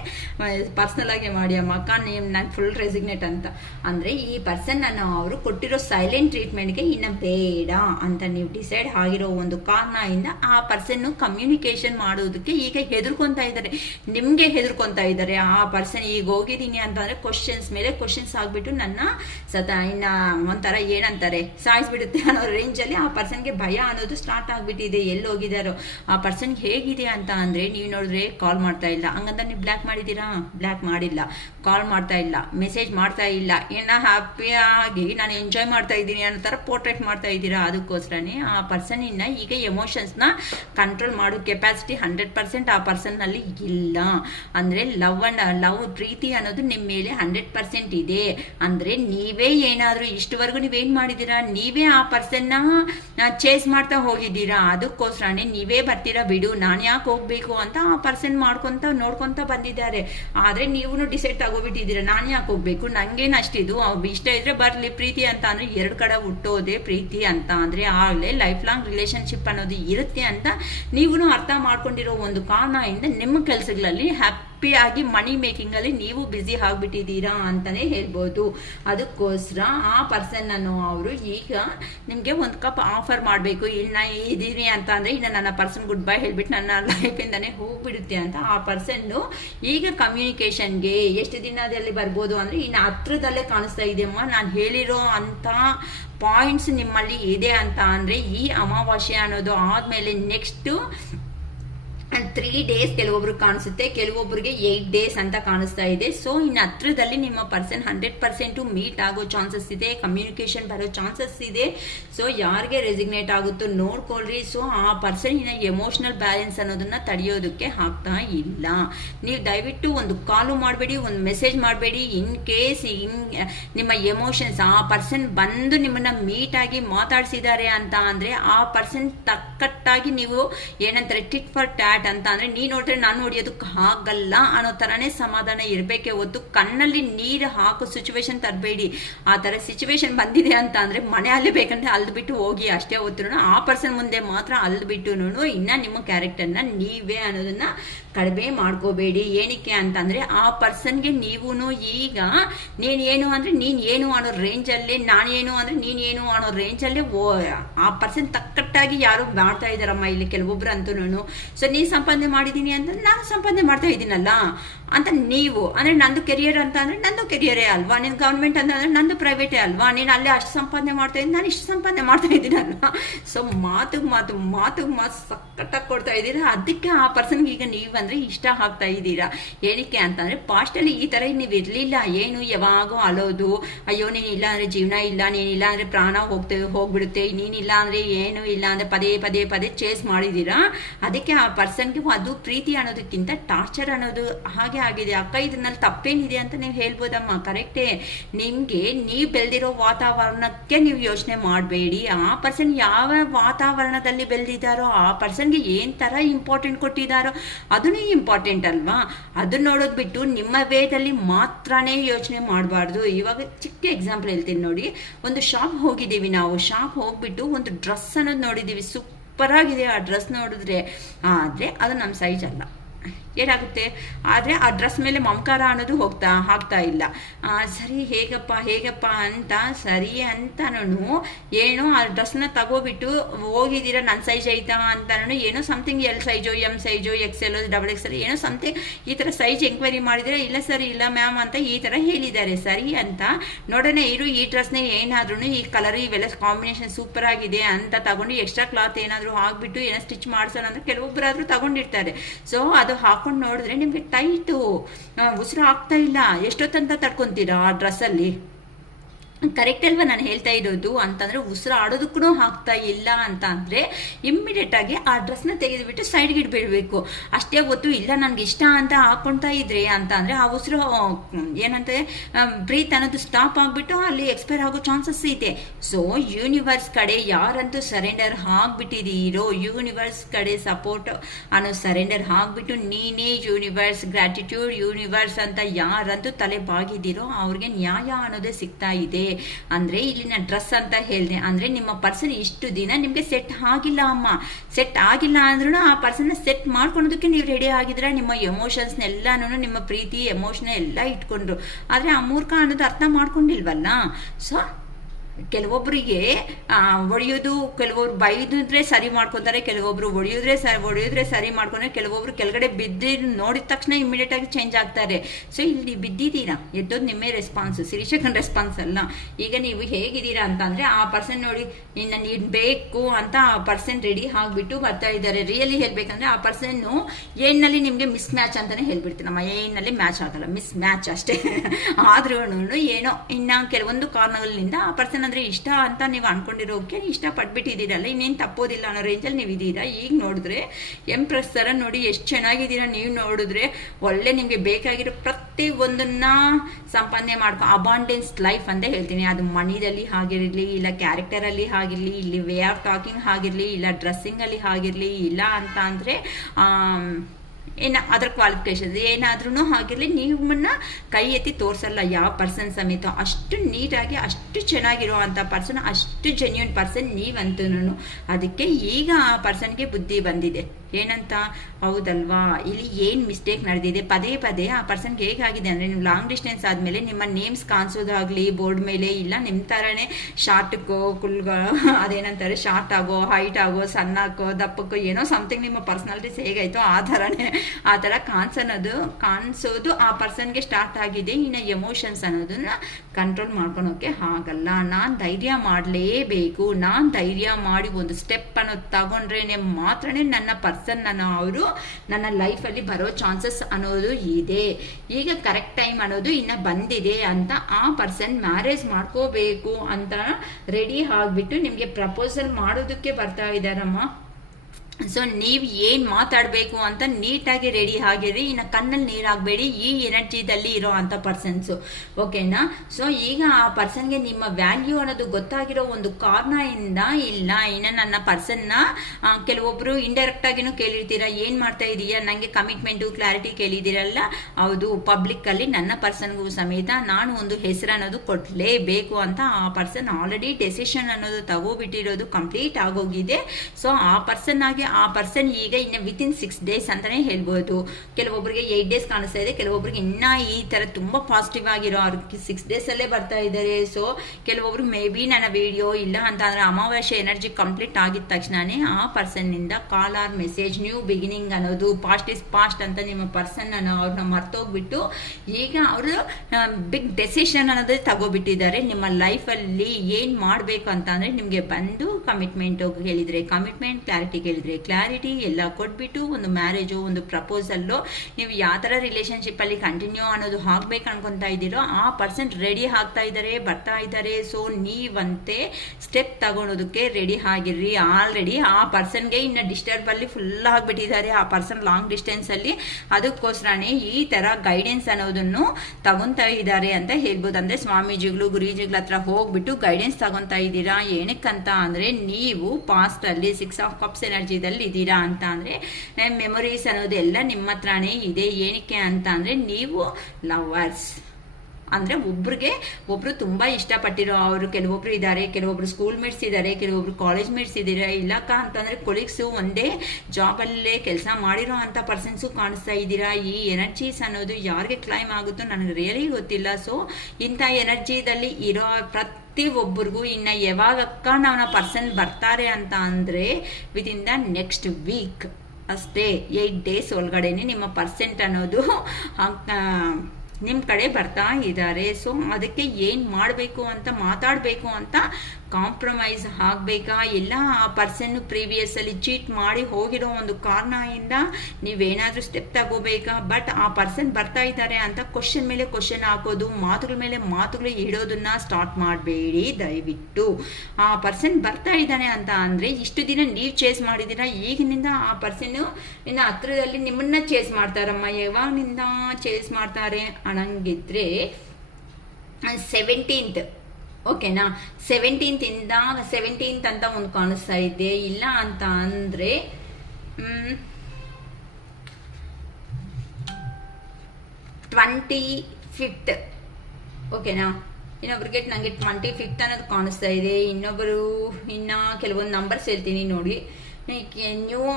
ಪರ್ಸ್ನಲ್ ಆಗಿ ಮಾಡಿ ಅಮ್ಮ, ಅಕ್ಕ ನಾನು ಫುಲ್ ರೆಸಿಗ್ನೇಟ್ ಅಂತ ಅಂದರೆ ಈ ಪರ್ಸನ್ ಅವರು ಕೊಟ್ಟಿರೋ ಸೈಲೆಂಟ್ ಟ್ರೀಟ್ಮೆಂಟ್ಗೆ ಇನ್ನು ಬೇಡ ಅಂತ ನೀವು ಡಿಸೈಡ್ ಆಗಿರೋ ಒಂದು ಕಾರಣದಿಂದ ಆ ಪರ್ಸನ್ನು ಕಮ್ಯುನಿಕೇಷನ್ ಮಾಡೋದಕ್ಕೆ ಈಗ ಹೆದರ್ಕೊತಾ ಇದ್ದಾರೆ, ನಿಮಗೆ ಹೆದರ್ಕೊತಾ ಇದ್ದಾರೆ. ಆ ಪರ್ಸನ್ ಈಗ ಹೋಗಿದ್ದೀನಿ ಅಂತಂದರೆ ಕ್ವಶನ್ಸ್ ಮೇಲೆ ಕ್ವಶನ್ಸ್ ಆಗಿಬಿಟ್ಟು ನನ್ನ ಇನ್ನು ಒಂಥರ ಏನಂತಾರೆ ಸಾಯಿಸ್ಬಿಡುತ್ತೆ ಅನ್ನೋ ರೇಂಜಲ್ಲಿ ಆ ಪರ್ಸನ್ಗೆ ಭಯ ಅನ್ನೋದು ಸ್ಟಾರ್ಟ್ ಆಗಿಬಿಟ್ಟಿದೆ. ಎಲ್ಲಿ ಹೋಗಿದ್ದಾರೋ ಆ ಪರ್ಸನ್ಗೆ ಹೇಗಿದೆ ಅಂತ ಅಂದರೆ, ನೀವು ನೋಡಿದ್ರೆ ಕಾಲ್ ಮಾಡ್ತಾ ಇಲ್ಲ, ಹಂಗಂತ ನೀವು ಬ್ಲ್ಯಾಕ್ ಮಾಡಿದ್ದೀರಾ, ಬ್ಲ್ಯಾಕ್ ಮಾಡಿಲ್ಲ, ಕಾಲ್ ಮಾಡ್ತಾ ಇಲ್ಲ, ಮೆಸೇಜ್ ಮಾಡ್ತಾ ಇಲ್ಲ, ಇನ್ನು ಹ್ಯಾಪಿಯಾಗಿ ನಾನು ಎಂಜಾಯ್ ಮಾಡ್ತಾ ಇದ್ದೀನಿ ಅನ್ನೋ ಥರ ಪೋರ್ಟ್ರೇಟ್ ಮಾಡ್ತಾ ಇದ್ದೀರಾ. ಅದಕ್ಕೋಸ್ಕರನೇ ಆ ಪರ್ಸನಿಂದ ಈಗ ಎಮೋಷನ್ಸ್ನ ಕಂಟ್ರೋಲ್ ಮಾಡೋ ಕೆಪಾಸಿಟಿ 100% ಆ ಪರ್ಸನ್ನಲ್ಲಿ ಇಲ್ಲ. ಅಂದರೆ ಲವ್ ಪ್ರೀತಿ ಅನ್ನೋದು ನಿಮ್ಮ ಮೇಲೆ 100% ಇದೆ. ಅಂದರೆ ನೀವೇ ಏನಾದರೂ ಇಷ್ಟವರೆಗೂ ನೀವೇನು ಮಾಡಿದ್ದೀರಾ, ನೀವೇ ಆ ಪರ್ಸನ್ನ ಚೇಸ್ ಮಾಡ್ತಾ ಹೋಗಿದ್ದೀರಾ. ಅದಕ್ಕೋಸ್ಕರನೇ ನೀವೇ ಬರ್ತೀರಾ ಬಿಡು ನಾನು ಯಾಕೆ ಹೋಗ್ಬೇಕು ಅಂತ ಆ ಪರ್ಸನ್ ನೋಡ್ಕೊಂತ ಬಂದಿದ್ದಾರೆ. ಆದರೆ ನೀವು ಡಿಸೈಡ್ ತಗೋಬಿಟ್ಟಿದ್ದೀರಾ ನಾನು ಯಾಕೆ ಹೋಗ್ಬೇಕು, ನನಗೇನು ಅಷ್ಟಿದು ಇಷ್ಟ ಇದ್ರೆ ಬರಲಿ ಪ್ರೀತಿ ಅಂತ ಅಂದರೆ ಎರಡು ಕಡೆ ಹುಟ್ಟೋದೆ ಪ್ರೀತಿ ಅಂತ ಅಂದರೆ ಆಗಲೇ ಲೈಫ್ ಲಾಂಗ್ ರಿಲೇಷನ್ಶಿಪ್ ಅನ್ನೋದು ಇರುತ್ತೆ ಅಂತ ನೀವು ಅರ್ಥ ಮಾಡ್ಕೊಂಡಿರೋ ಒಂದು ಕಾರಣದಿಂದ ನಿಮ್ಮ ಕೆಲಸಗಳಲ್ಲಿ ಹ್ಯಾಪಿಯಾಗಿ ಮನಿ ಮೇಕಿಂಗಲ್ಲಿ ನೀವು ಬ್ಯುಸಿ ಆಗಿಬಿಟ್ಟಿದ್ದೀರಾ ಅಂತಲೇ ಹೇಳ್ಬೋದು. ಅದಕ್ಕೋಸ್ಕರ ಆ ಪರ್ಸನ್ ಅವರು ಈಗ ನಿಮಗೆ ಒಂದು ಕಪ್ ಆಫರ್ ಮಾಡಬೇಕು, ಇನ್ನು ಇದ್ದೀನಿ ಅಂತ ಅಂದರೆ ಇನ್ನು ನನ್ನ ಪರ್ಸನ್ ಗುಡ್ ಬೈ ಹೇಳ್ಬಿಟ್ಟು ನನ್ನ ಲೈಫಿಂದನೇ ಹೋಗ್ಬಿಡುತ್ತೆ ಅಂತ ಆ ಪರ್ಸನ್ನು ಈಗ ಕಮ್ಯುನಿಕೇಷನ್ಗೆ ಎಷ್ಟು ದಿನದಲ್ಲಿ ಬರ್ಬೋದು ಅಂದರೆ ಇನ್ನು ಹತ್ರದಲ್ಲೇ ಕಾಣಿಸ್ತಾ ಇದೆಯಮ್ಮ. ನಾನು ಹೇಳಿರೋ ಅಂಥ ಪಾಯಿಂಟ್ಸ್ ನಿಮ್ಮಲ್ಲಿ ಇದೆ ಅಂತ ಅಂದರೆ ಈ ಅಮಾವಾಸ್ಯೆ ಅನ್ನೋದು ಆದಮೇಲೆ ನೆಕ್ಸ್ಟು 3 ಡೇಸ್ ಕೆಲವೊಬ್ರಿಗೆ ಕಾಣಿಸುತ್ತೆ, ಕೆಲವೊಬ್ಬರಿಗೆ 8 ಡೇಸ್ ಅಂತ ಕಾಣಿಸ್ತಾ ಇದೆ. ಸೊ ಇನ್ನು ಹತ್ರದಲ್ಲಿ ನಿಮ್ಮ ಪರ್ಸನ್ 100% ಮೀಟ್ ಆಗೋ ಚಾನ್ಸಸ್ ಇದೆ, ಕಮ್ಯುನಿಕೇಶನ್ ಬರೋ ಚಾನ್ಸಸ್ ಇದೆ. ಸೊ ಯಾರಿಗೆ ರೆಸಿಗ್ನೇಟ್ ಆಗುತ್ತೋ ನೋಡ್ಕೊಳ್ರಿ. ಸೊ ಆ ಪರ್ಸನಿನ ಎಮೋಷನಲ್ ಬ್ಯಾಲೆನ್ಸ್ ಅನ್ನೋದನ್ನ ತಡೆಯೋದಕ್ಕೆ ಆಗ್ತಾ ಇಲ್ಲ. ನೀವು ದಯವಿಟ್ಟು ಒಂದು ಕಾಲು ಮಾಡಬೇಡಿ, ಒಂದು ಮೆಸೇಜ್ ಮಾಡಬೇಡಿ. ಇನ್ ಕೇಸ್ ನಿಮ್ಮ ಎಮೋಷನ್ಸ್ ಆ ಪರ್ಸನ್ ಬಂದು ನಿಮ್ಮನ್ನ ಮೀಟ್ ಆಗಿ ಮಾತಾಡ್ಸಿದ್ದಾರೆ ಅಂತ ಅಂದ್ರೆ ಆ ಪರ್ಸನ್ ತಕ್ಕಟ್ಟಾಗಿ ನೀವು ಏನಂತಾರೆ ಟಿಟ್ ಫಾರ್ ಟ್ಯಾಟ್ ಅಂತ ಅಂದ್ರೆ ನೀ ನೋಡ್ರೆ ನಾನು ನೋಡಿಯೋದಕ್ಕೆ ಆಗಲ್ಲ ಅನ್ನೋ ತರನೇ ಸಮಾಧಾನ ಇರಬೇಕೆ ಹೊತ್ತು ಕಣ್ಣಲ್ಲಿ ನೀರು ಹಾಕೋ ಸಿಚುವೇಶನ್ ತರಬೇಡಿ. ಆ ತರ ಸಿಚುವೇಶನ್ ಬಂದಿದೆ ಅಂತ ಅಂದ್ರೆ ಮನೆ ಅಲ್ಲಿ ಬೇಕಂದ್ರೆ ಅಲ್ದು ಬಿಟ್ಟು ಹೋಗಿ ಅಷ್ಟೇ ಹೊತ್ತು ಆ ಪರ್ಸನ್ ಮುಂದೆ ಮಾತ್ರ ಅಲ್ದು ಬಿಟ್ಟು ಇನ್ನ ನಿಮ್ಮ ಕ್ಯಾರೆಕ್ಟರ್ನ ನೀವೇ ಅನ್ನೋದನ್ನ ಕಡಿಮೆ ಮಾಡ್ಕೋಬೇಡಿ. ಏನಕ್ಕೆ ಅಂತಂದ್ರೆ ಆ ಪರ್ಸನ್ಗೆ ನೀವು ಈಗ ನೀನೇನು ಅಂದ್ರೆ ನೀನ್ ಏನು ಅನ್ನೋ ರೇಂಜಲ್ಲಿ, ನಾನೇನು ಅಂದ್ರೆ ನೀನೇನು ಅನ್ನೋ ರೇಂಜಲ್ಲಿ ಆ ಪರ್ಸನ್ ತಕ್ಕಟ್ಟಾಗಿ ಯಾರು ಮಾಡ್ತಾ ಇದಾರಮ್ಮ ಇಲ್ಲಿ ಕೆಲವೊಬ್ರು ಅಂತೂ. ಸೊ ನೀ ಸಂಪಾದನೆ ಮಾಡಿದೀನಿ ಅಂತ ನಾನು ಸಂಪಾದನೆ ಮಾಡ್ತಾ ಇದ್ದೀನಲ್ಲ ಅಂತ ನೀವು ಅಂದ್ರೆ ನಂದು ಕೆರಿಯರ್ ಅಂತ ಅಂದ್ರೆ ನಂದು ಕೆರಿಯರೇ ಅಲ್ವಾ, ನೀನು ಗೌರ್ಮೆಂಟ್ ಅಂತ ಅಂದ್ರೆ ನಂದು ಪ್ರೈವೇಟೇ ಅಲ್ವಾ, ನೀನು ಅಲ್ಲೇ ಅಷ್ಟು ಸಂಪಾದನೆ ಮಾಡ್ತಾ ಇದ್ದೀನಿ, ನಾನು ಇಷ್ಟು ಸಂಪಾದನೆ ಮಾಡ್ತಾ ಇದ್ದೀನಲ್ವಾ. ಸೊ ಮಾತು ಸಕ್ಕತ್ತಾಗಿ ಕೊಡ್ತಾ ಇದ್ದೀರಾ. ಅದಕ್ಕೆ ಆ ಪರ್ಸನ್ಗೆ ಈಗ ನೀವಂದ್ರೆ ಇಷ್ಟ ಆಗ್ತಾ ಇದ್ದೀರಾ. ಏನಕ್ಕೆ ಅಂತಂದ್ರೆ ಪಾಸ್ಟಲ್ಲಿ ಈ ತರ ನೀವು ಇರ್ಲಿಲ್ಲ, ಏನು ಯಾವಾಗೋ ಅಲೋದು, ಅಯ್ಯೋ ನೀನ್ ಇಲ್ಲ ಅಂದ್ರೆ ಜೀವನ ಇಲ್ಲ, ನೀನಿಲ್ಲ ಅಂದ್ರೆ ಪ್ರಾಣ ಹೋಗ್ಬಿಡುತ್ತೆ, ನೀನಿಲ್ಲ ಅಂದ್ರೆ ಏನು ಇಲ್ಲ ಅಂದ್ರೆ ಪದೇ ಚೇಸ್ ಮಾಡಿದೀರಾ. ಅದಕ್ಕೆ ಆ ಪರ್ಸನ್ಗೆ ಅದು ಪ್ರೀತಿ ಅನ್ನೋದಕ್ಕಿಂತ ಟಾರ್ಚರ್ ಅನ್ನೋದು ಹಾಗೆ ಆಗಿದೆ. ಅಕ್ಕ ಇದನ್ನಲ್ಲಿ ತಪ್ಪೇನಿದೆ ಅಂತ ನೀವು ಹೇಳ್ಬೋದಮ್ಮ, ಕರೆಕ್ಟೇ. ನಿಮ್ಗೆ ನೀವು ಬೆಳೆದಿರೋ ವಾತಾವರಣಕ್ಕೆ ನೀವು ಯೋಚನೆ ಮಾಡಬೇಡಿ. ಆ ಪರ್ಸನ್ ಯಾವ ವಾತಾವರಣದಲ್ಲಿ ಬೆಳೆದಿದ್ದಾರೋ ಆ ಪರ್ಸನ್ಗೆ ಏನ್ ತರ ಇಂಪಾರ್ಟೆಂಟ್ ಕೊಟ್ಟಿದ್ದಾರೋ ಅದನ್ನೇ ಇಂಪಾರ್ಟೆಂಟ್ ಅಲ್ವಾ. ಅದನ್ನ ನೋಡೋದ್ ಬಿಟ್ಟು ನಿಮ್ಮ ವೇದಲ್ಲಿ ಮಾತ್ರನೇ ಯೋಚನೆ ಮಾಡಬಾರ್ದು. ಇವಾಗ ಚಿಕ್ಕ ಎಕ್ಸಾಂಪಲ್ ಹೇಳ್ತೀನಿ ನೋಡಿ. ಒಂದು ಶಾಪ್ ಹೋಗಿದ್ದೀವಿ ನಾವು, ಶಾಪ್ ಹೋಗ್ಬಿಟ್ಟು ಒಂದು ಡ್ರೆಸ್ ಅನ್ನೋದು ನೋಡಿದೀವಿ, ಸೂಪರ್ ಆಗಿದೆ ಆ ಡ್ರೆಸ್ ನೋಡಿದ್ರೆ. ಆದ್ರೆ ಅದು ನಮ್ಮ ಸೈಜ್ ಅಲ್ಲ, ಏನಾಗುತ್ತೆ ಆದರೆ ಆ ಡ್ರೆಸ್ ಮೇಲೆ ಮಮಕಾರ ಅನ್ನೋದು ಆಗ್ತಾ ಇಲ್ಲ. ಸರಿ ಹೇಗಪ್ಪ ಅಂತ ಸರಿ ಅಂತನೂ ಏನೋ ಆ ಡ್ರೆಸ್ನ ತಗೋಬಿಟ್ಟು ಹೋಗಿದ್ದೀರಾ, ನನ್ನ ಸೈಜ್ ಐತಾ ಅಂತಾನು ಏನೋ something L size, M size, XL, XXL ಏನೋ ಸಮಥಿಂಗ್ ಈ ಥರ ಸೈಜ್ ಎಂಕ್ವೈರಿ ಮಾಡಿದರೆ ಇಲ್ಲ ಸರ್ ಇಲ್ಲ ಮ್ಯಾಮ್ ಅಂತ ಈ ಥರ ಹೇಳಿದ್ದಾರೆ. ಸರಿ ಅಂತ ನೋಡೋಣ ಇರು, ಈ ಡ್ರೆಸ್ನೇ ಏನಾದ್ರೂ ಈ ಕಲರ್ ಇವೆಲ್ಲ ಕಾಂಬಿನೇಷನ್ ಸೂಪರ್ ಆಗಿದೆ ಅಂತ ತಗೊಂಡು ಎಕ್ಸ್ಟ್ರಾ ಕ್ಲಾತ್ ಏನಾದರೂ ಹಾಕ್ಬಿಟ್ಟು ಏನೋ ಸ್ಟಿಚ್ ಮಾಡಿಸೋಣ ಅಂತ ಕೆಲವೊಬ್ಬರಾದರೂ ತಗೊಂಡಿರ್ತಾರೆ. ಸೊ ಅದು ಹಾಕೊಂಡು ನೋಡಿದ್ರೆ ನಿಮ್ಗೆ ಟೈಟು ಉಸಿರು ಆಗ್ತಾ ಇಲ್ಲ. ಎಷ್ಟೊತ್ತಂತ ತಡ್ಕೊಂತೀರಾ ಆ ಡ್ರೆಸ್ಸಲ್ಲಿ? ಕರೆಕ್ಟ್ ಅಲ್ವಾ ನಾನು ಹೇಳ್ತಾ ಇರೋದು? ಅಂತಂದ್ರೆ ಉಸಿರು ಆಡೋದಕ್ಕೂ ಆಗ್ತಾ ಇಲ್ಲ ಅಂತ ಅಂದ್ರೆ ಇಮ್ಮಿಡಿಯೇಟ್ ಆಗಿ ಆ ಡ್ರೆಸ್ನ ತೆಗೆದುಬಿಟ್ಟು ಸೈಡ್ಗೆ ಇಡ್ಬಿಡ್ಬೇಕು. ಅಷ್ಟೇ ಹೊತ್ತು ಇಲ್ಲ ನನ್ಗೆ ಇಷ್ಟ ಅಂತ ಹಾಕೊಳ್ತಾ ಇದ್ರೆ ಅಂತ ಅಂದ್ರೆ ಆ ಉಸಿರು ಏನಂತೆ ಬ್ರೀತ್ ಅನ್ನೋದು ಸ್ಟಾಪ್ ಆಗ್ಬಿಟ್ಟು ಅಲ್ಲಿ ಎಕ್ಸ್ಪೈರ್ ಆಗೋ ಚಾನ್ಸಸ್ ಇದೆ. ಸೊ ಯೂನಿವರ್ಸ್ ಕಡೆ ಯಾರಂತೂ ಸರೆಂಡರ್ ಆಗ್ಬಿಟ್ಟಿದೀರೋ, ಯೂನಿವರ್ಸ್ ಕಡೆ ಸಪೋರ್ಟ್ ಅನ್ನೋ ಸರೆಂಡರ್ ಆಗ್ಬಿಟ್ಟು ನೀನೇ ಯೂನಿವರ್ಸ್, ಗ್ರಾಟಿಟ್ಯೂಡ್ ಯೂನಿವರ್ಸ್ ಅಂತ ಯಾರಂತೂ ತಲೆ ಬಾಗಿದ್ದೀರೋ ಅವ್ರಿಗೆ ನ್ಯಾಯ ಅನ್ನೋದೇ ಸಿಗ್ತಾ ಇದೆ. ಅಂದ್ರೆ ಇಲ್ಲಿನ ಡ್ರೆಸ್ ಅಂತ ಹೇಳಿದೆ ಅಂದ್ರೆ ನಿಮ್ಮ ಪರ್ಸನ್ ಇಷ್ಟು ದಿನ ನಿಮ್ಗೆ ಸೆಟ್ ಆಗಿಲ್ಲ ಅಮ್ಮ. ಸೆಟ್ ಆಗಿಲ್ಲ ಅಂದ್ರೂ ಆ ಪರ್ಸನ್ ಸೆಟ್ ಮಾಡ್ಕೊಳೋದಕ್ಕೆ ನೀವು ರೆಡಿ ಆಗಿದ್ರೆ ನಿಮ್ಮ ಎಮೋಷನ್ಸ್ ಎಲ್ಲಾನು, ನಿಮ್ಮ ಪ್ರೀತಿ ಎಮೋಷನ್ ಎಲ್ಲ ಇಟ್ಕೊಂಡ್ರು. ಆದ್ರೆ ಆ ಮೂರ್ಖ ಅನ್ನೋದು ಅರ್ಥ ಮಾಡ್ಕೊಂಡಿಲ್ವಲ್ಲ. ಸೊ ಕೆಲವೊಬ್ಬರಿಗೆ ಹೊಡೆಯೋದು, ಕೆಲವೊಬ್ರು ಬೈದಿದ್ರೆ ಸರಿ ಮಾಡ್ಕೊತಾರೆ, ಕೆಲವೊಬ್ರು ಹೊಡೆಯೋದ್ರೆ ಸರಿ ಮಾಡ್ಕೊಂಡ್ರೆ, ಕೆಲವೊಬ್ರು ಕೆಳಗಡೆ ಬಿದ್ದಿ ನೋಡಿದ ತಕ್ಷಣ ಇಮಿಡಿಯೇಟ್ ಆಗಿ ಚೇಂಜ್ ಆಗ್ತಾರೆ. ಸೊ ಇಲ್ಲಿ ಬಿದ್ದಿದ್ದೀರಾ, ಎದ್ದೋದು ನಿಮ್ಮೇ ರೆಸ್ಪಾನ್ಸ್, ಸಿರಿಶಕನ್ ರೆಸ್ಪಾನ್ಸ್ ಅಲ್ಲ. ಈಗ ನೀವು ಹೇಗಿದ್ದೀರಾ ಅಂತ ಅಂದ್ರೆ ಆ ಪರ್ಸನ್ ನೋಡಿ ಇನ್ನು ನೀನು ಬೇಕು ಅಂತ ಆ ಪರ್ಸನ್ ರೆಡಿ ಆಗ್ಬಿಟ್ಟು ಬರ್ತಾ ಇದ್ದಾರೆ. ರಿಯಲಿ ಹೇಳ್ಬೇಕಂದ್ರೆ ಆ ಪರ್ಸನ್ನು ಏನಲ್ಲಿ ನಿಮ್ಗೆ ಮಿಸ್ ಮ್ಯಾಚ್ ಅಂತಾನೆ ಹೇಳ್ಬಿಡ್ತೀನಮ್ಮ. ಏನಲ್ಲಿ ಮ್ಯಾಚ್ ಆಗಲ್ಲ, ಮಿಸ್ ಮ್ಯಾಚ್ ಅಷ್ಟೇ. ಆದ್ರೂ ಏನೋ ಇನ್ನ ಕೆಲವೊಂದು ಕಾರಣಗಳಿಂದ ಆ ಪರ್ಸನ್ ಅಂದ್ರೆ ಇಷ್ಟ ಅಂತ ನೀವು ಅನ್ಕೊಂಡಿರೋಕೆ ಇಷ್ಟ ಪಟ್ಬಿಟ್ಟಿದ್ದೀರಲ್ಲ, ಇನ್ನೇನು ತಪ್ಪೋದಿಲ್ಲ ಅನ್ನೋ ರೇಂಜಲ್ಲಿ ನೀವು ಇದ್ದೀರಾ. ಈಗ ನೋಡಿದ್ರೆ ಎಂಪ್ರೆಸ್ ತರ ನೋಡಿ ಎಷ್ಟು ಚೆನ್ನಾಗಿದ್ದೀರಾ. ನೀವು ನೋಡಿದ್ರೆ ಒಳ್ಳೆ ನಿಮ್ಗೆ ಬೇಕಾಗಿರೋ ಪ್ರತಿ ಒಂದನ್ನ ಸಂಪಾದನೆ ಅಬಾಂಡೆನ್ಸ್ ಲೈಫ್ ಅಂತ ಹೇಳ್ತೀನಿ. ಅದು ಮನಿದಲ್ಲಿ ಆಗಿರಲಿ, ಇಲ್ಲ ಕ್ಯಾರೆಕ್ಟರ್ ಅಲ್ಲಿ ಆಗಿರ್ಲಿ, ಇಲ್ಲಿ ವೇ ಆಫ್ ಟಾಕಿಂಗ್ ಆಗಿರ್ಲಿ, ಇಲ್ಲ ಡ್ರೆಸ್ಸಿಂಗ್ ಅಲ್ಲಿ ಆಗಿರ್ಲಿ, ಇಲ್ಲ ಅಂತ ಅಂದ್ರೆ ಅದರ ಕ್ವಾಲಿಫಿಕೇಶನ್ ಏನಾದ್ರೂ ಆಗಿರಲಿ, ನಿಮ್ಮನ್ನ ಕೈ ಎತ್ತಿ ತೋರಿಸಲ್ಲ ಯಾವ ಪರ್ಸನ್ ಸಮೇತ. ಅಷ್ಟು ನೀಟಾಗಿ ಅಷ್ಟು ಚೆನ್ನಾಗಿರೋ ಅಂಥ ಪರ್ಸನ್, ಅಷ್ಟು ಜೆನ್ಯೂನ್ ಪರ್ಸನ್ ನೀವಂತೂ. ಅದಕ್ಕೆ ಈಗ ಆ ಪರ್ಸನ್ಗೆ ಬುದ್ಧಿ ಬಂದಿದೆ. ಏನಂತ, ಹೌದಲ್ವಾ ಇಲ್ಲಿ ಏನು ಮಿಸ್ಟೇಕ್ ನಡೆದಿದೆ. ಪದೇ ಆ ಪರ್ಸನ್ಗೆ ಹೇಗಾಗಿದೆ ಅಂದರೆ, ನೀವು ಲಾಂಗ್ ಡಿಸ್ಟೆನ್ಸ್ ಆದಮೇಲೆ ನಿಮ್ಮ ನೇಮ್ಸ್ ಕಾಣಿಸೋದಾಗಲಿ ಬೋರ್ಡ್ ಮೇಲೆ, ಇಲ್ಲ ನಿಮ್ಮ ಥರನೇ ಶಾರ್ಟ್ಗೋ ಅದೇನಂತಾರೆ ಶಾರ್ಟ್ ಆಗೋ, ಹೈಟ್ ಆಗೋ, ಸಣ್ಣಕ್ಕೋ, ದಪ್ಪಕ್ಕೋ ಏನೋ ಸಮಥಿಂಗ್ ನಿಮ್ಮ ಪರ್ಸನಾಲಿಟೀಸ್ ಹೇಗಾಯ್ತೋ ಆ ಥರನೇ ಆ ಥರ ಕಾಣಿಸೋದು ಆ ಪರ್ಸನ್ಗೆ ಸ್ಟಾರ್ಟ್ ಆಗಿದೆ. ಇನ್ನು ಎಮೋಷನ್ಸ್ ಅನ್ನೋದನ್ನ ಕಂಟ್ರೋಲ್ ಮಾಡ್ಕೊಳೋಕ್ಕೆ ಆಗಲ್ಲ. ನಾನು ಧೈರ್ಯ ಮಾಡಲೇಬೇಕು, ನಾನು ಧೈರ್ಯ ಮಾಡಿ ಒಂದು ಸ್ಟೆಪ್ ಅನ್ನೋದು ತಗೊಂಡ್ರೇನೆ ಮಾತ್ರನೇ ನನ್ನ ಪರ್ಸನ್ ಅವರು ನನ್ನ ಲೈಫಲ್ಲಿ ಬರೋ ಚಾನ್ಸಸ್ ಅನ್ನೋದು ಇದೆ. ಈಗ ಕರೆಕ್ಟ್ ಟೈಮ್ ಅನ್ನೋದು ಇನ್ನು ಬಂದಿದೆ ಅಂತ ಆ ಪರ್ಸನ್ ಮ್ಯಾರೇಜ್ ಮಾಡ್ಕೋಬೇಕು ಅಂತ ರೆಡಿ ಆಗಿಬಿಟ್ಟು ನಿಮಗೆ ಪ್ರಪೋಸಲ್ ಮಾಡೋದಕ್ಕೆ ಬರ್ತಾ ಇದ್ದಾರಮ್ಮ. ಸೊ ನೀವು ಏನು ಮಾತಾಡಬೇಕು ಅಂತ ನೀಟಾಗಿ ರೆಡಿ ಆಗಿರಿ. ಇನ್ನು ಕಣ್ಣಲ್ಲಿ ನೀರಾಗಬೇಡಿ ಈ ಎನರ್ಜಿದಲ್ಲಿ ಇರೋ ಅಂಥ ಪರ್ಸನ್ಸು, ಓಕೆನಾ. ಸೊ ಈಗ ಆ ಪರ್ಸನ್ಗೆ ನಿಮ್ಮ ವ್ಯಾಲ್ಯೂ ಅನ್ನೋದು ಗೊತ್ತಾಗಿರೋ ಒಂದು ಕಾರಣದಿಂದ ಇಲ್ಲ. ಇನ್ನು ನನ್ನ ಪರ್ಸನ್ನ ಕೆಲವೊಬ್ಬರು ಇಂಡೈರೆಕ್ಟಾಗಿನೂ ಕೇಳಿರ್ತೀರ, ಏನು ಮಾಡ್ತಾ ಇದೀಯಾ, ನನಗೆ ಕಮಿಟ್ಮೆಂಟು ಕ್ಲಾರಿಟಿ ಕೇಳಿದ್ದೀರಲ್ಲ. ಹೌದು, ಪಬ್ಲಿಕ್ಕಲ್ಲಿ ನನ್ನ ಪರ್ಸನ್ಗೂ ಸಮೇತ ನಾನು ಒಂದು ಹೆಸರು ಅನ್ನೋದು ಕೊಡಲೇಬೇಕು ಅಂತ ಆ ಪರ್ಸನ್ ಆಲ್ರೆಡಿ ಡೆಸಿಷನ್ ಅನ್ನೋದು ತಗೋಬಿಟ್ಟಿರೋದು ಕಂಪ್ಲೀಟ್ ಆಗೋಗಿದೆ. ಸೊ ಆ ಪರ್ಸನ್ ಈಗ ಇನ್ನು ವಿತಿನ್ 6 days ಅಂತಾನೆ ಹೇಳ್ಬೋದು. ಕೆಲವೊಬ್ಬರಿಗೆ 8 days ಕಾಣಿಸ್ತಾ ಇದೆ, ಕೆಲವೊಬ್ಬರಿಗೆ ಇನ್ನೂ ಈ ಥರ ತುಂಬ ಪಾಸಿಟಿವ್ ಆಗಿರೋ ಅವ್ರಿಗೆ 6 days ಅಲ್ಲೇ ಬರ್ತಾ ಇದ್ದಾರೆ. ಸೊ ಕೆಲವೊಬ್ರು ಮೇ ಬಿ ನನ್ನ ವಿಡಿಯೋ ಇಲ್ಲ ಅಂತ ಅಂದರೆ ಅಮಾವಾಸ್ಯೆ ಎನರ್ಜಿ ಕಂಪ್ಲೀಟ್ ಆಗಿದ ತಕ್ಷಣನೇ ಆ ಪರ್ಸನ್ನಿಂದ call or message, new beginning ಅನ್ನೋದು, ಪಾಸ್ಟ್ ಇಸ್ ಪಾಸ್ಟ್ ಅಂತ ನಿಮ್ಮ ಪರ್ಸನ್ ಅವ್ರನ್ನ ಮರ್ತೋಗ್ಬಿಟ್ಟು ಈಗ ಅವರು ಬಿಗ್ ಡೆಸಿಷನ್ ಅನ್ನೋದು ತಗೋಬಿಟ್ಟಿದ್ದಾರೆ. ನಿಮ್ಮ ಲೈಫಲ್ಲಿ ಏನು ಮಾಡಬೇಕು ಅಂತ ಅಂದರೆ ನಿಮಗೆ ಬಂದು ಕಮಿಟ್ಮೆಂಟ್ ಹೇಳಿದರೆ ಕಮಿಟ್ಮೆಂಟ್, ಕ್ಲಾರಿಟಿ ಕೇಳಿದರೆ ಕ್ಲಾರಿಟಿ ಎಲ್ಲ ಕೊಟ್ಬಿಟ್ಟು ಒಂದು ಮ್ಯಾರೇಜು, ಒಂದು ಪ್ರಪೋಸಲ್ಲು, ನೀವು ಯಾವ ಥರ ರಿಲೇಷನ್ಶಿಪ್ಪಲ್ಲಿ ಕಂಟಿನ್ಯೂ ಅನ್ನೋದು ಆಗಬೇಕು ಅನ್ಕೊತಾ ಇದ್ದೀರೋ ಆ ಪರ್ಸನ್ ರೆಡಿ ಆಗ್ತಾ ಇದ್ದಾರೆ, ಬರ್ತಾ ಇದ್ದಾರೆ. ಸೊ ನೀವಂತೆ ಸ್ಟೆಪ್ ತಗೊಳೋದಕ್ಕೆ ರೆಡಿ ಆಗಿರ್ರಿ. ಆಲ್ರೆಡಿ ಆ ಪರ್ಸನ್ಗೆ ಇನ್ನು ಡಿಸ್ಟರ್ಬಲ್ಲಿ ಫುಲ್ ಆಗಿಬಿಟ್ಟಿದ್ದಾರೆ ಆ ಪರ್ಸನ್ ಲಾಂಗ್ ಡಿಸ್ಟೆನ್ಸಲ್ಲಿ. ಅದಕ್ಕೋಸ್ಕರನೇ ಈ ಥರ ಗೈಡೆನ್ಸ್ ಅನ್ನೋದನ್ನು ತಗೊತಾ ಇದ್ದಾರೆ ಅಂತ ಹೇಳ್ಬೋದು. ಅಂದರೆ ಸ್ವಾಮೀಜಿಗಳು, ಗುರೂಜಿಗಳ ಹತ್ರ ಹೋಗ್ಬಿಟ್ಟು ಗೈಡೆನ್ಸ್ ತಗೊತಾ ಇದ್ದೀರಾ. ಏನಕ್ಕಂತ ಅಂದರೆ ನೀವು ಪಾಸ್ಟಲ್ಲಿ 6 of Cups ಎನರ್ಜಿದಲ್ಲಿ ಇದ್ದೀರಾ ಅಂತ ಅಂದರೆ ಮೆಮೊರೀಸ್ ಅನ್ನೋದು ಎಲ್ಲ ನಿಮ್ಮ ಹತ್ರನೇ ಇದೆ. ಏನಕ್ಕೆ ಅಂತ ಅಂದರೆ ನೀವು ಲವರ್ಸ್ ಅಂದರೆ ಒಬ್ರು ತುಂಬ ಇಷ್ಟಪಟ್ಟಿರೋ ಅವರು ಕೆಲವೊಬ್ರು ಇದ್ದಾರೆ, ಕೆಲವೊಬ್ರು ಸ್ಕೂಲ್ ಮೇಟ್ಸ್ ಇದ್ದಾರೆ, ಕೆಲವೊಬ್ರು ಕಾಲೇಜ್ ಮೇಟ್ಸ್ ಇದ್ದಾರೆ. ಇಲ್ಲಕ್ಕ ಅಂತಂದರೆ ಕೊಲೀಗ್ಸು, ಒಂದೇ ಜಾಬಲ್ಲೇ ಕೆಲಸ ಮಾಡಿರೋ ಅಂಥ ಪರ್ಸನ್ಸು ಕಾಣಿಸ್ತಾ ಇದ್ದೀರಾ. ಈ ಎನರ್ಜೀಸ್ ಅನ್ನೋದು ಯಾರಿಗೆ ಕ್ಲೈಮ್ ಆಗುತ್ತೋ ನನಗೆ ರಿಯಲಿ ಗೊತ್ತಿಲ್ಲ. ಸೊ ಇಂಥ ಎನರ್ಜಿದಲ್ಲಿ ಇರೋ ಒಬ್ಬರಿಗೂ ಇನ್ನು ಯಾವಾಗಕ್ಕ ನಾವು ಪರ್ಸನ್ ಬರ್ತಾರೆ ಅಂತ ಅಂದರೆ ವಿತಿನ್ ದ ನೆಕ್ಸ್ಟ್ ವೀಕ್ ಅಷ್ಟೇ, 8 days ಒಳಗಡೆನೆ ನಿಮ್ಮ ಪರ್ಸೆಂಟ್ ಅನ್ನೋದು ನಿಮ್ಮ ಕಡೆ ಬರ್ತಾ ಇದ್ದಾರೆ. ಸೊ ಅದಕ್ಕೆ ಏನು ಮಾಡಬೇಕು ಅಂತ ಮಾತಾಡಬೇಕು ಅಂತ ಕಾಂಪ್ರಮೈಸ್ ಆಗಬೇಕಾ, ಇಲ್ಲ ಆ ಪರ್ಸನ್ನು ಪ್ರೀವಿಯಸ್ಸಲ್ಲಿ ಚೀಟ್ ಮಾಡಿ ಹೋಗಿರೋ ಒಂದು ಕಾರಣದಿಂದ ನೀವೇನಾದರೂ ಸ್ಟೆಪ್ ತಗೋಬೇಕಾ. ಬಟ್ ಆ ಪರ್ಸನ್ ಬರ್ತಾ ಇದ್ದಾರೆ ಅಂತ ಕ್ವಶನ್ ಮೇಲೆ ಕ್ವಶನ್ ಹಾಕೋದು, ಮಾತುಗಳ ಮೇಲೆ ಮಾತುಗಳು ಇಡೋದನ್ನ ಸ್ಟಾರ್ಟ್ ಮಾಡಬೇಡಿ ದಯವಿಟ್ಟು. ಆ ಪರ್ಸನ್ ಬರ್ತಾ ಇದ್ದಾನೆ ಅಂತ ಅಂದರೆ ಇಷ್ಟು ದಿನ ನೀವು ಚೇಸ್ ಮಾಡಿದ್ದೀರಾ, ಈಗಿನಿಂದ ಆ ಪರ್ಸನ್ನು ಇನ್ನು ಹತ್ರದಲ್ಲಿ ನಿಮ್ಮನ್ನ ಚೇಸ್ ಮಾಡ್ತಾರಮ್ಮ. ಯಾವಾಗಿನಿಂದ ಚೇಸ್ ಮಾಡ್ತಾರೆ ಅನ್ನಂಗಿದ್ರೆ 17th, ಓಕೆನಾ. 17th ಅಂತ ಒಂದು ಕಾಣಿಸ್ತಾ ಇದೆ. ಇಲ್ಲ ಅಂತ ಅಂದರೆ 25th, ಓಕೆನಾ. ಇನ್ನೊಬ್ರಿಗೆ ನನಗೆ 25th ಅನ್ನೋದು ಕಾಣಿಸ್ತಾ ಇದೆ. ಇನ್ನು ಕೆಲವೊಂದು ನಂಬರ್ಸ್ ಹೇಳ್ತೀನಿ ನೋಡಿ. ನೀವು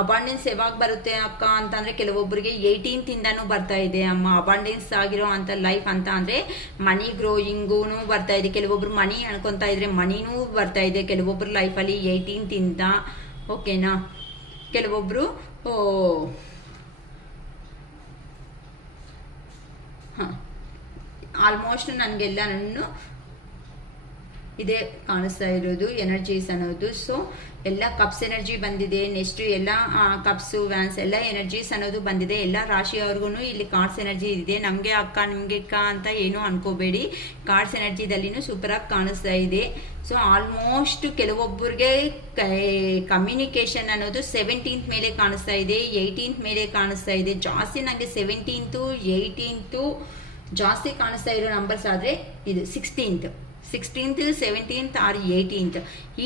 ಅಬಾಂಡೆನ್ಸ್ ಯಾವಾಗ ಬರುತ್ತೆ ಅಕ್ಕ ಅಂತಂದರೆ ಕೆಲವೊಬ್ಬರಿಗೆ 18th ಇಂದನೂ ಬರ್ತಾ ಇದೆ ಅಮ್ಮ. ಅಬಾಂಡೆನ್ಸ್ ಆಗಿರೋ ಅಂಥ ಲೈಫ್ ಅಂತ ಅಂದರೆ ಮನಿ ಗ್ರೋಯಿಂಗೂ ಬರ್ತಾ ಇದೆ. ಕೆಲವೊಬ್ರು ಮನಿ ಅನ್ಕೊತಾ ಇದ್ರೆ ಮನಿನೂ ಬರ್ತಾ ಇದೆ ಕೆಲವೊಬ್ರು ಲೈಫಲ್ಲಿ 18th ಇಂದ, ಓಕೆನಾ. ಕೆಲವೊಬ್ಬರು ಆಲ್ಮೋಸ್ಟ್ ನನಗೆಲ್ಲನೂ ಇದೇ ಕಾಣಿಸ್ತಾ ಇರೋದು ಎನರ್ಜೀಸ್ ಅನ್ನೋದು. ಸೊ ಎಲ್ಲ ಕಪ್ಸ್ ಎನರ್ಜಿ ಬಂದಿದೆ. ನೆಕ್ಸ್ಟ್ ಎಲ್ಲ ಕಪ್ಸು, ವ್ಯಾನ್ಸ್ ಎಲ್ಲ ಎನರ್ಜೀಸ್ ಅನ್ನೋದು ಬಂದಿದೆ. ಎಲ್ಲ ರಾಶಿಯವ್ರಿಗೂ ಇಲ್ಲಿ ಕಾರ್ಡ್ಸ್ ಎನರ್ಜಿ ಇದೆ. ನಮಗೆ ಅಕ್ಕ ನಿಮಗೆ ಅಕ್ಕ ಅಂತ ಏನೂ ಅನ್ಕೋಬೇಡಿ, ಕಾರ್ಡ್ಸ್ ಎನರ್ಜಿದಲ್ಲಿನೂ ಸೂಪರಾಗಿ ಕಾಣಿಸ್ತಾ ಇದೆ. ಸೊ ಆಲ್ಮೋಸ್ಟ್ ಕೆಲವೊಬ್ಬರಿಗೆ ಕಮ್ಯುನಿಕೇಷನ್ ಅನ್ನೋದು 17th ಮೇಲೆ ಕಾಣಿಸ್ತಾ ಇದೆ, 18th ಮೇಲೆ ಕಾಣಿಸ್ತಾ ಇದೆ. ಜಾಸ್ತಿ ನನಗೆ 17th 18th ಜಾಸ್ತಿ ಕಾಣಿಸ್ತಾ ಇರೋ ನಂಬರ್ಸ್ ಆದರೆ ಇದು 16th 17th ಆರ್ 18th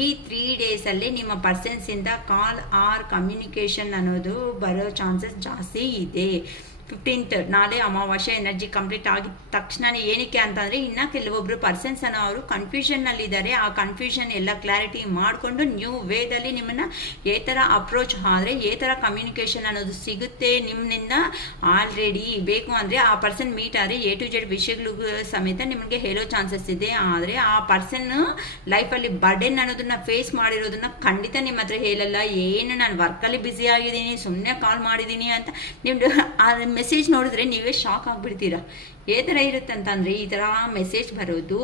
ಈ 3 ಡೇಸಲ್ಲಿ ನಿಮ್ಮ ಪರ್ಸನ್ಸಿಂದ ಕಾಲ್ ಆರ್ ಕಮ್ಯುನಿಕೇಷನ್ ಅನ್ನೋದು ಬರೋ ಚಾನ್ಸಸ್ ಜಾಸ್ತಿ ಇದೆ. 15th ನಾಳೆ ಅಮಾವಾಸ್ಯೆ ಎನರ್ಜಿ ಕಂಪ್ಲೀಟ್ ಆಗಿದ ತಕ್ಷಣನೇ. ಏನಕ್ಕೆ ಅಂತಂದರೆ ಇನ್ನು ಕೆಲವೊಬ್ಬರು ಪರ್ಸನ್ಸ್ ಅನ್ನೋ ಅವರು ಕನ್ಫ್ಯೂಷನ್ನಲ್ಲಿದ್ದಾರೆ. ಆ ಕನ್ಫ್ಯೂಷನ್ ಎಲ್ಲ ಕ್ಲಾರಿಟಿ ಮಾಡಿಕೊಂಡು ನ್ಯೂ ವೇದಲ್ಲಿ ನಿಮ್ಮನ್ನು ಏ ಥರ ಅಪ್ರೋಚ್ ಆದರೆ ಏ ಥರ ಕಮ್ಯುನಿಕೇಷನ್ ಅನ್ನೋದು ಸಿಗುತ್ತೆ ನಿಮ್ಮಿಂದ. ಆಲ್ರೆಡಿ ಬೇಕು ಅಂದರೆ ಆ ಪರ್ಸನ್ ಮೀಟ್ ಆದರೆ A to Z ವಿಷಯಗಳು ಸಮೇತ ನಿಮಗೆ ಹೇಳೋ ಚಾನ್ಸಸ್ ಇದೆ. ಆದರೆ ಆ ಪರ್ಸನ್ ಲೈಫಲ್ಲಿ ಬರ್ಡನ್ ಅನ್ನೋದನ್ನ ಫೇಸ್ ಮಾಡಿರೋದನ್ನ ಖಂಡಿತ ನಿಮ್ಮ ಹತ್ರ ಹೇಳಲ್ಲ. ಏನು ನಾನು ವರ್ಕಲ್ಲಿ ಬ್ಯುಸಿ ಆಗಿದ್ದೀನಿ, ಸುಮ್ಮನೆ ಕಾಲ್ ಮಾಡಿದ್ದೀನಿ ಅಂತ ನಿಮ್ದು ಆ ಮೆಸೇಜ್ ನೋಡಿದ್ರೆ ನೀವೇ ಶಾಕ್ ಆಗಿಬಿಡ್ತೀರಾ. ಏ ಥರ ಇರುತ್ತೆ ಅಂತಂದರೆ ಈ ಥರ ಮೆಸೇಜ್ ಬರೋದು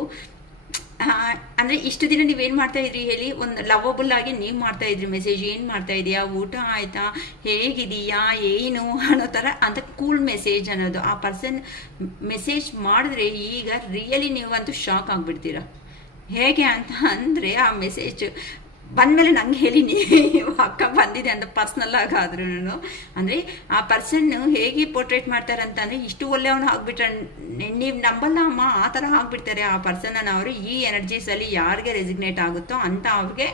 ಅಂದರೆ ಇಷ್ಟು ದಿನ ನೀವೇನು ಮಾಡ್ತಾಯಿದ್ರಿ ಹೇಳಿ, ಒಂದು ಲವಬಲ್ ಆಗಿ ನೀವು ಮಾಡ್ತಾಯಿದ್ರಿ ಮೆಸೇಜ್, ಏನು ಮಾಡ್ತಾ ಇದೆಯಾ, ಊಟ ಆಯಿತಾ, ಹೇಗಿದೆಯಾ, ಏನು ಅನ್ನೋ ಥರ ಅಂತ ಕೂಲ್ ಮೆಸೇಜ್ ಅನ್ನೋದು. ಆ ಪರ್ಸನ್ ಮೆಸೇಜ್ ಮಾಡಿದ್ರೆ ಈಗ ರಿಯಲಿ ನೀವಂತೂ ಶಾಕ್ ಆಗಿಬಿಡ್ತೀರಾ. ಹೇಗೆ ಅಂತ ಅಂದರೆ ಆ ಮೆಸೇಜ್ ಬಂದಮೇಲೆ ನಂಗೆ ಹೇಳಿ ನೀವು ಅಕ್ಕ ಬಂದಿದೆ ಅಂತ ಪರ್ಸ್ನಲ್ ಆಗಾದ್ರೂ ಅಂದರೆ ಆ ಪರ್ಸನ್ನು ಹೇಗೆ ಪೋರ್ಟ್ರೇಟ್ ಮಾಡ್ತಾರೆ ಅಂತಂದರೆ ಇಷ್ಟು ಒಳ್ಳೆಯವನು ಆಗಿಬಿಟ್ರೆ ನೀವು ನಂಬಲ್ಲ ಅಮ್ಮ, ಆ ಥರ ಆಗಿಬಿಡ್ತಾರೆ ಆ ಪರ್ಸನನ್ನು ಅವರು. ಈ ಎನರ್ಜೀಸಲ್ಲಿ ಯಾರಿಗೆ ರೆಸಿಗ್ನೇಟ್ ಆಗುತ್ತೋ ಅಂತ ಅವ್ರಿಗೆ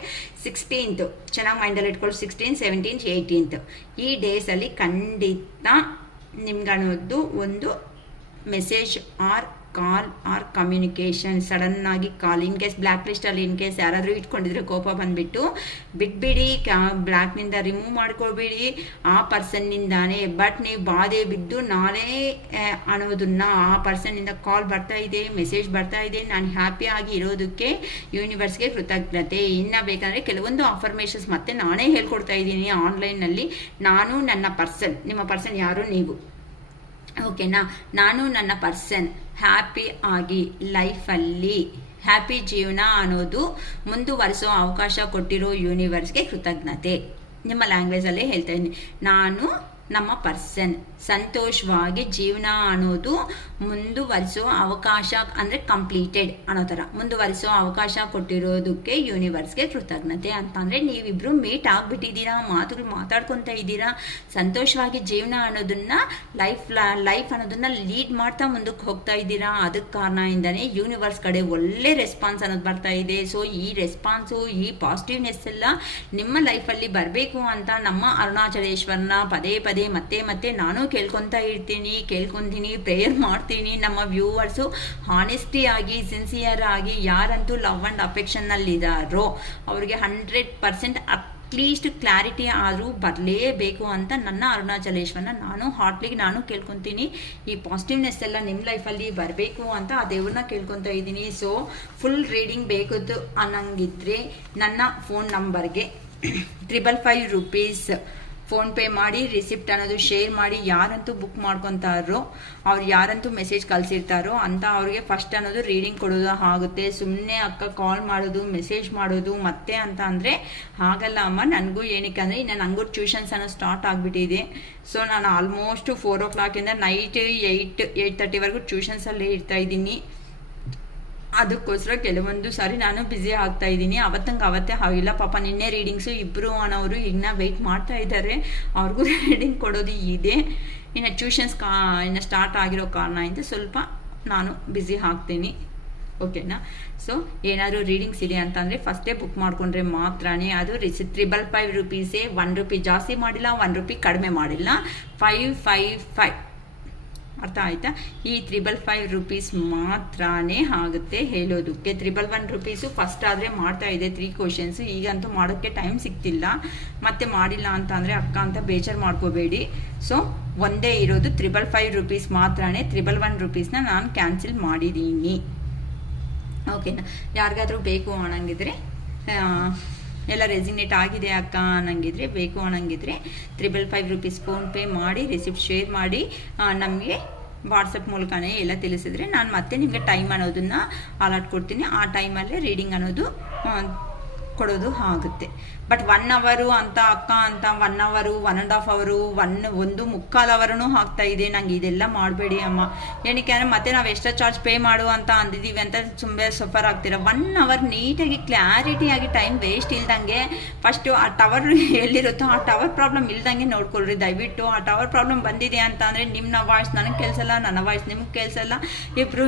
16th ಚೆನ್ನಾಗಿ ಮೈಂಡಲ್ಲಿ ಇಟ್ಕೊಳ್ಳಿ. 16, 17, 18 ಈ ಡೇಸಲ್ಲಿ ಖಂಡಿತ ನಿಮ್ಗನ್ನೋದು ಒಂದು message or call or communication ಸಡನ್ನಾಗಿ ಕಾಲ್. ಇನ್ ಕೇಸ್ ಬ್ಲ್ಯಾಕ್ ಲಿಸ್ಟಲ್ಲಿ ಇನ್ ಕೇಸ್ ಯಾರಾದರೂ ಇಟ್ಕೊಂಡಿದ್ರೆ ಕೋಪ ಬಂದುಬಿಟ್ಟು ಬಿಟ್ಬಿಡಿ, ಬ್ಲ್ಯಾಕ್ನಿಂದ ರಿಮೂವ್ ಮಾಡ್ಕೊಳ್ಬೇಡಿ ಆ ಪರ್ಸನ್ನಿಂದಾನೇ. ಬಟ್ ನೀವು ಬಾಧೆ ಬಿದ್ದು ನಾಳೆ ಅನ್ನೋದನ್ನು ಆ ಪರ್ಸನ್ನಿಂದ ಕಾಲ್ ಬರ್ತಾ ಇದೆ, ಮೆಸೇಜ್ ಬರ್ತಾ ಇದೆ, ನಾನು ಹ್ಯಾಪಿಯಾಗಿ ಇರೋದಕ್ಕೆ ಯೂನಿವರ್ಸ್ಗೆ ಕೃತಜ್ಞತೆ. ಇನ್ನು ಬೇಕಂದರೆ ಕೆಲವೊಂದು ಅಫರ್ಮೇಷನ್ಸ್ ಮತ್ತೆ ನಾನೇ ಹೇಳ್ಕೊಡ್ತಾ ಇದ್ದೀನಿ ಆನ್ಲೈನ್ನಲ್ಲಿ. ನಾನು ನನ್ನ ಪರ್ಸನ್, ನಿಮ್ಮ ಪರ್ಸನ್ ಯಾರು ನೀವು, ಓಕೆನಾ, ನಾನು ನನ್ನ ಪರ್ಸನ್ ಹ್ಯಾಪಿ ಆಗಿ ಲೈಫಲ್ಲಿ ಹ್ಯಾಪಿ ಜೀವನ ಅನ್ನೋದು ಮುಂದುವರಿಸೋ ಅವಕಾಶ ಕೊಟ್ಟಿರೋ ಯೂನಿವರ್ಸ್ಗೆ ಕೃತಜ್ಞತೆ. ನಿಮ್ಮ ಲ್ಯಾಂಗ್ವೇಜಲ್ಲೇ ಹೇಳ್ತಾ ಇದ್ದೀನಿ, ನಾನು ನಮ್ಮ ಪರ್ಸನ್ ಸಂತೋಷವಾಗಿ ಜೀವನ ಅನ್ನೋದು ಮುಂದುವರಿಸೋ ಅವಕಾಶ ಅಂದರೆ ಕಂಪ್ಲೀಟೆಡ್ ಅನ್ನೋ ಥರ ಮುಂದುವರಿಸೋ ಅವಕಾಶ ಕೊಟ್ಟಿರೋದಕ್ಕೆ ಯೂನಿವರ್ಸ್ಗೆ ಕೃತಜ್ಞತೆ. ಅಂತಂದರೆ ನೀವಿಬ್ಬರು ಮೀಟ್ ಆಗಿಬಿಟ್ಟಿದ್ದೀರಾ, ಮಾತುಗಳು ಮಾತಾಡ್ಕೊತಾ ಇದ್ದೀರಾ, ಸಂತೋಷವಾಗಿ ಜೀವನ ಅನ್ನೋದನ್ನು ಲೈಫ್ ಅನ್ನೋದನ್ನು ಲೀಡ್ ಮಾಡ್ತಾ ಮುಂದಕ್ಕೆ ಹೋಗ್ತಾ ಇದ್ದೀರಾ. ಅದಕ್ಕೆ ಕಾರಣದಿಂದನೇ ಯೂನಿವರ್ಸ್ ಕಡೆ ಒಳ್ಳೆ ರೆಸ್ಪಾನ್ಸ್ ಅನ್ನೋದು ಬರ್ತಾ ಇದೆ. ಸೊ ಈ ರೆಸ್ಪಾನ್ಸು, ಈ ಪಾಸಿಟಿವ್ನೆಸ್ ಎಲ್ಲ ನಿಮ್ಮ ಲೈಫಲ್ಲಿ ಬರಬೇಕು ಅಂತ ನಮ್ಮ ಅರುಣಾಚಲೇಶ್ವರನ ಪದೇ ಪದೇ ಮತ್ತೆ ನಾನು ಕೇಳ್ಕೊತೀನಿ, ಪ್ರೇಯರ್ ಮಾಡ್ತೀನಿ. ನಮ್ಮ ವ್ಯೂವರ್ಸು ಹಾನೆಸ್ಟಿ ಆಗಿ ಸಿನ್ಸಿಯರ್ ಆಗಿ ಯಾರಂತೂ ಲವ್ ಆ್ಯಂಡ್ ಅಫೆಕ್ಷನ್ನಲ್ಲಿದ್ದಾರೋ ಅವ್ರಿಗೆ 100% ಅಟ್ಲೀಸ್ಟ್ ಕ್ಲಾರಿಟಿ ಆದರೂ ಬರಲೇಬೇಕು ಅಂತ ನನ್ನ ಅರುಣಾಚಲೇಶ್ವರನ ನಾನು ಕೇಳ್ಕೊತೀನಿ. ಈ ಪಾಸಿಟಿವ್ನೆಸ್ ಎಲ್ಲ ನಿಮ್ಮ ಲೈಫಲ್ಲಿ ಬರಬೇಕು ಅಂತ ಆ ದೇವ್ರನ್ನ ಕೇಳ್ಕೊತಾ ಇದ್ದೀನಿ. ಸೊ ಫುಲ್ ರೀಡಿಂಗ್ ಬೇಕದ್ದು ಅನ್ನಂಗಿದ್ರೆ ನನ್ನ ಫೋನ್ ನಂಬರ್ಗೆ 555 ರೂಪೀಸ್ ಫೋನ್ಪೇ ಮಾಡಿ, ರಿಸಿಪ್ಟ್ ಅನ್ನೋದು ಶೇರ್ ಮಾಡಿ. ಯಾರಂತೂ ಬುಕ್ ಮಾಡ್ಕೊತಾರೋ ಅವ್ರು ಯಾರಂತೂ ಮೆಸೇಜ್ ಕಳಿಸಿರ್ತಾರೋ ಅಂತ ಅವ್ರಿಗೆ ಫಸ್ಟ್ ಅನ್ನೋದು ರೀಡಿಂಗ್ ಕೊಡೋದು ಆಗುತ್ತೆ. ಸುಮ್ಮನೆ ಅಕ್ಕ ಕಾಲ್ ಮಾಡೋದು, ಮೆಸೇಜ್ ಮಾಡೋದು ಮತ್ತೆ ಅಂತ ಅಂದರೆ ಹಾಗಲ್ಲ ಅಮ್ಮ. ನನಗೂ ಏನಕ್ಕೆ ಅಂದರೆ ಇನ್ನು ನನಗೂ ಟ್ಯೂಷನ್ಸ್ ಅನ್ನೋ ಸ್ಟಾರ್ಟ್ ಆಗಿಬಿಟ್ಟಿದೆ. ಸೊ ನಾನು ಆಲ್ಮೋಸ್ಟ್ 4 o'clock ನೈಟ್ 8:30ವರೆಗೂ ಟ್ಯೂಷನ್ಸಲ್ಲೇ ಇರ್ತಾಯಿದ್ದೀನಿ. ಅದಕ್ಕೋಸ್ಕರ ಕೆಲವೊಂದು ಸಾರಿ ನಾನು ಬ್ಯುಸಿ ಆಗ್ತಾ ಇದ್ದೀನಿ. ಅವತ್ತೇ ಆಗಿಲ್ಲ ಪಾಪ. ನಿನ್ನೆ ರೀಡಿಂಗ್ಸು ಇಬ್ಬರು ಅನ್ನೋರು ಈಗ ವೆಯ್ಟ್ ಮಾಡ್ತಾ ಇದ್ದಾರೆ, ಅವ್ರಿಗೂ ರೀಡಿಂಗ್ ಕೊಡೋದು ಇದೆ. ಇನ್ನು ಟ್ಯೂಷನ್ಸ್ ಇನ್ನು ಸ್ಟಾರ್ಟ್ ಆಗಿರೋ ಕಾರಣದಿಂದ ಸ್ವಲ್ಪ ನಾನು ಬ್ಯುಸಿ ಆಗ್ತೀನಿ, ಓಕೆನಾ. ಸೊ ಏನಾದರೂ ರೀಡಿಂಗ್ಸ್ ಇದೆ ಅಂತಂದರೆ ಫಸ್ಟೇ ಬುಕ್ ಮಾಡಿಕೊಂಡ್ರೆ ಮಾತ್ರನೇ ಅದು. 555 ರೂಪೀಸೇ, 1 ರೂಪಿ ಜಾಸ್ತಿ ಮಾಡಿಲ್ಲ, 1 ರೂಪಿ ಕಡಿಮೆ ಮಾಡಿಲ್ಲ, 555 ಅರ್ಥ ಆಯ್ತಾ. ಈ 555 ರೂಪೀಸ್ ಮಾತ್ರನೇ ಆಗುತ್ತೆ ಹೇಳೋದಕ್ಕೆ. 111 ರೂಪೀಸು ಫಸ್ಟ್ ಆದರೆ ಮಾಡ್ತಾ ಇದೆ 3 ಕ್ವಶನ್ಸು. ಈಗಂತೂ ಮಾಡೋಕ್ಕೆ ಟೈಮ್ ಸಿಗ್ತಿಲ್ಲ, ಮತ್ತೆ ಮಾಡಿಲ್ಲ ಅಂತ ಅಂದರೆ ಅಕ್ಕ ಅಂತ ಬೇಜಾರು ಮಾಡ್ಕೋಬೇಡಿ. ಸೊ ಒಂದೇ ಇರೋದು 555 ರೂಪೀಸ್ ಮಾತ್ರನೇ. 111 ರೂಪೀಸ್ನ ನಾನು ಕ್ಯಾನ್ಸಲ್ ಮಾಡಿದ್ದೀನಿ, ಓಕೆನಾ. ಯಾರಿಗಾದ್ರೂ ಬೇಕು ಅನ್ನಂಗಿದ್ರೆ ಎಲ್ಲ ರೆಸಿಗ್ನೇಟ್ ಆಗಿದೆ ಅಕ್ಕ ಅನ್ನಂಗಿದ್ರೆ, ಬೇಕು ಅನ್ನಂಗಿದ್ರೆ 555 ರೂಪೀಸ್ ಫೋನ್ಪೇ ಮಾಡಿ, ರಿಸಿಪ್ಟ್ ಶೇರ್ ಮಾಡಿ ನಮಗೆ ವಾಟ್ಸಪ್ ಮೂಲಕನೇ ಎಲ್ಲ ತಿಳಿಸಿದ್ರೆ ನಾನು ಮತ್ತೆ ನಿಮಗೆ ಟೈಮ್ ಅನ್ನೋದನ್ನು ಅಲಾಟ್ ಕೊಡ್ತೀನಿ. ಆ ಟೈಮಲ್ಲೇ ರೀಡಿಂಗ್ ಅನ್ನೋದು ಕೊಡೋದು ಆಗುತ್ತೆ. ಬಟ್ 1 hour ಅಂತ ಅಕ್ಕ ಅಂತ 1 hour, 1.5 hour, 1.25 hour ಆಗ್ತಾ ಇದೆ. ನಂಗೆ ಇದೆಲ್ಲ ಮಾಡಬೇಡಿ ಅಮ್ಮ. ಏನಕ್ಕೆ ಅಂದರೆ ಮತ್ತೆ ನಾವು ಎಕ್ಸ್ಟ್ರಾ ಚಾರ್ಜ್ ಪೇ ಮಾಡು ಅಂತ ಅಂದಿದ್ದೀವಿ ಅಂತ ಸುಮ್ಮನೆ ಸಫರ್ ಆಗ್ತೀರಾ. 1 hour ನೀಟಾಗಿ ಕ್ಲಾರಿಟಿಯಾಗಿ ಟೈಮ್ ವೇಸ್ಟ್ ಇಲ್ದಂಗೆ ಫಸ್ಟು ಆ ಟವರ್ ಎಲ್ಲಿರುತ್ತೋ ಆ ಟವರ್ ಪ್ರಾಬ್ಲಮ್ ಇಲ್ದಂಗೆ ನೋಡ್ಕೊಳ್ರಿ ದಯವಿಟ್ಟು. ಆ ಟವರ್ ಪ್ರಾಬ್ಲಮ್ ಬಂದಿದೆ ಅಂತ ಅಂದರೆ ನಿಮ್ಮ ವಾಯ್ಸ್ ನನಗೆ ಕೇಳಿಸಲ್ಲ, ನನ್ನ ವಾಯ್ಸ್ ನಿಮ್ಗೆ ಕೇಳಿಸಲ್ಲ. ಇಬ್ಬರು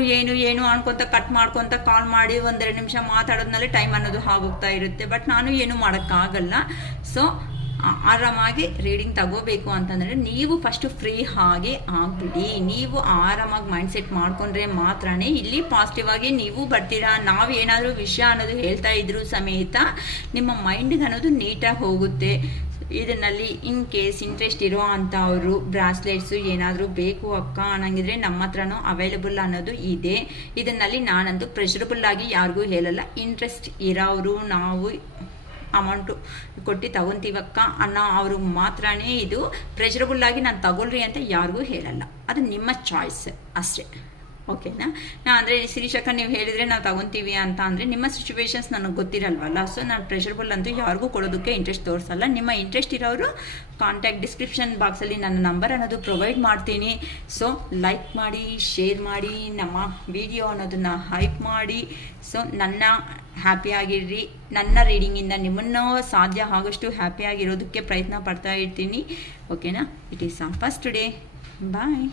ಏನು ಅನ್ಕೊತ ಕಟ್ ಮಾಡ್ಕೊತ ಕಾಲ್ ಮಾಡಿ 1-2 ನಿಮಿಷ ಮಾತಾಡೋದ್ಮೇಲೆ ಟೈಮ್ ಅನ್ನೋದು ಆಗೋಗ್ತಾ ಇರುತ್ತೆ. ಬಟ್ ನಾನು ಏನು ಮಾಡೋಕ್ಕಾಗಲ್ಲ. ಸೊ ಆರಾಮಾಗಿ ರೀಡಿಂಗ್ ತಗೋಬೇಕು ಅಂತಂದರೆ ನೀವು ಫಸ್ಟು ಫ್ರೀ ಆಗಿ ಆಗಿಬಿಡಿ. ನೀವು ಆರಾಮಾಗಿ ಮೈಂಡ್ಸೆಟ್ ಮಾಡಿಕೊಂಡ್ರೆ ಮಾತ್ರನೇ ಇಲ್ಲಿ ಪಾಸಿಟಿವ್ ಆಗಿ ನೀವು ಬರ್ತೀರಾ. ನಾವು ಏನಾದರೂ ವಿಷಯ ಅನ್ನೋದು ಹೇಳ್ತಾ ಇದ್ರು ಸಮೇತ ನಿಮ್ಮ ಮೈಂಡ್ಗೆ ಅನ್ನೋದು ನೀಟಾಗಿ ಹೋಗುತ್ತೆ. ಇದನ್ನಲ್ಲಿ ಇನ್ ಕೇಸ್ ಇಂಟ್ರೆಸ್ಟ್ ಇರೋ ಅಂಥವರು ಬ್ರಾಸ್ಲೆಟ್ಸು ಏನಾದರೂ ಬೇಕು ಅಕ್ಕ ಅನ್ನಂಗಿದ್ರೆ ನಮ್ಮ ಹತ್ರನೂ ಅವೈಲಬಲ್ ಅನ್ನೋದು ಇದೆ. ಇದನ್ನಲ್ಲಿ ನಾನಂತೂ ಪ್ರೆಷರಬಲ್ ಆಗಿ ಯಾರಿಗೂ ಹೇಳಲ್ಲ. ಇಂಟ್ರೆಸ್ಟ್ ಇರೋರು ನಾವು ಅಮೌಂಟು ಕೊಟ್ಟು ತಗೊತೀವಕ್ಕ ಅನ್ನೋ ಅವ್ರಿಗೆ ಮಾತ್ರನೇ ಇದು. ಪ್ರೆಷರಬಲ್ ಆಗಿ ನಾನು ತಗೊಳ್ರಿ ಅಂತ ಯಾರಿಗೂ ಹೇಳಲ್ಲ. ಅದು ನಿಮ್ಮ ಚಾಯ್ಸ್ ಅಷ್ಟೇ. ಓಕೆನಾ? ಅಂದರೆ ಶಿರೀಷಕ್ಕ ನೀವು ಹೇಳಿದರೆ ನಾವು ತಗೊತೀವಿ ಅಂತ ಅಂದರೆ ನಿಮ್ಮ ಸಿಚುವೇಶನ್ಸ್ ನನಗೆ ಗೊತ್ತಿರಲ್ವಲ್ಲ. ಸೊ ನಾನು ಪ್ರೆಷರಬಲ್ ಅಂತೂ ಯಾರಿಗೂ ಕೊಡೋದಕ್ಕೆ ಇಂಟ್ರೆಸ್ಟ್ ತೋರಿಸಲ್ಲ. ನಿಮ್ಮ ಇಂಟ್ರೆಸ್ಟ್ ಇರೋರು ಕಾಂಟ್ಯಾಕ್ಟ್ ಡಿಸ್ಕ್ರಿಪ್ಷನ್ ಬಾಕ್ಸಲ್ಲಿ ನನ್ನ ನಂಬರ್ ಅನ್ನೋದು ಪ್ರೊವೈಡ್ ಮಾಡ್ತೀನಿ. ಸೊ ಲೈಕ್ ಮಾಡಿ, ಶೇರ್ ಮಾಡಿ, ನಮ್ಮ ವಿಡಿಯೋ ಅನ್ನೋದನ್ನು ಹೈಪ್ ಮಾಡಿ. ಸೊ ನನ್ನ ಹ್ಯಾಪಿಯಾಗಿರ್ರಿ. ನನ್ನ ರೀಡಿಂಗಿಂದ ನಿಮ್ಮನ್ನು ಸಾಧ್ಯ ಆಗೋಷ್ಟು ಹ್ಯಾಪಿಯಾಗಿರೋದಕ್ಕೆ ಪ್ರಯತ್ನ ಪಡ್ತಾ ಇರ್ತೀನಿ. ಓಕೆನಾ? It is all for today. Bye.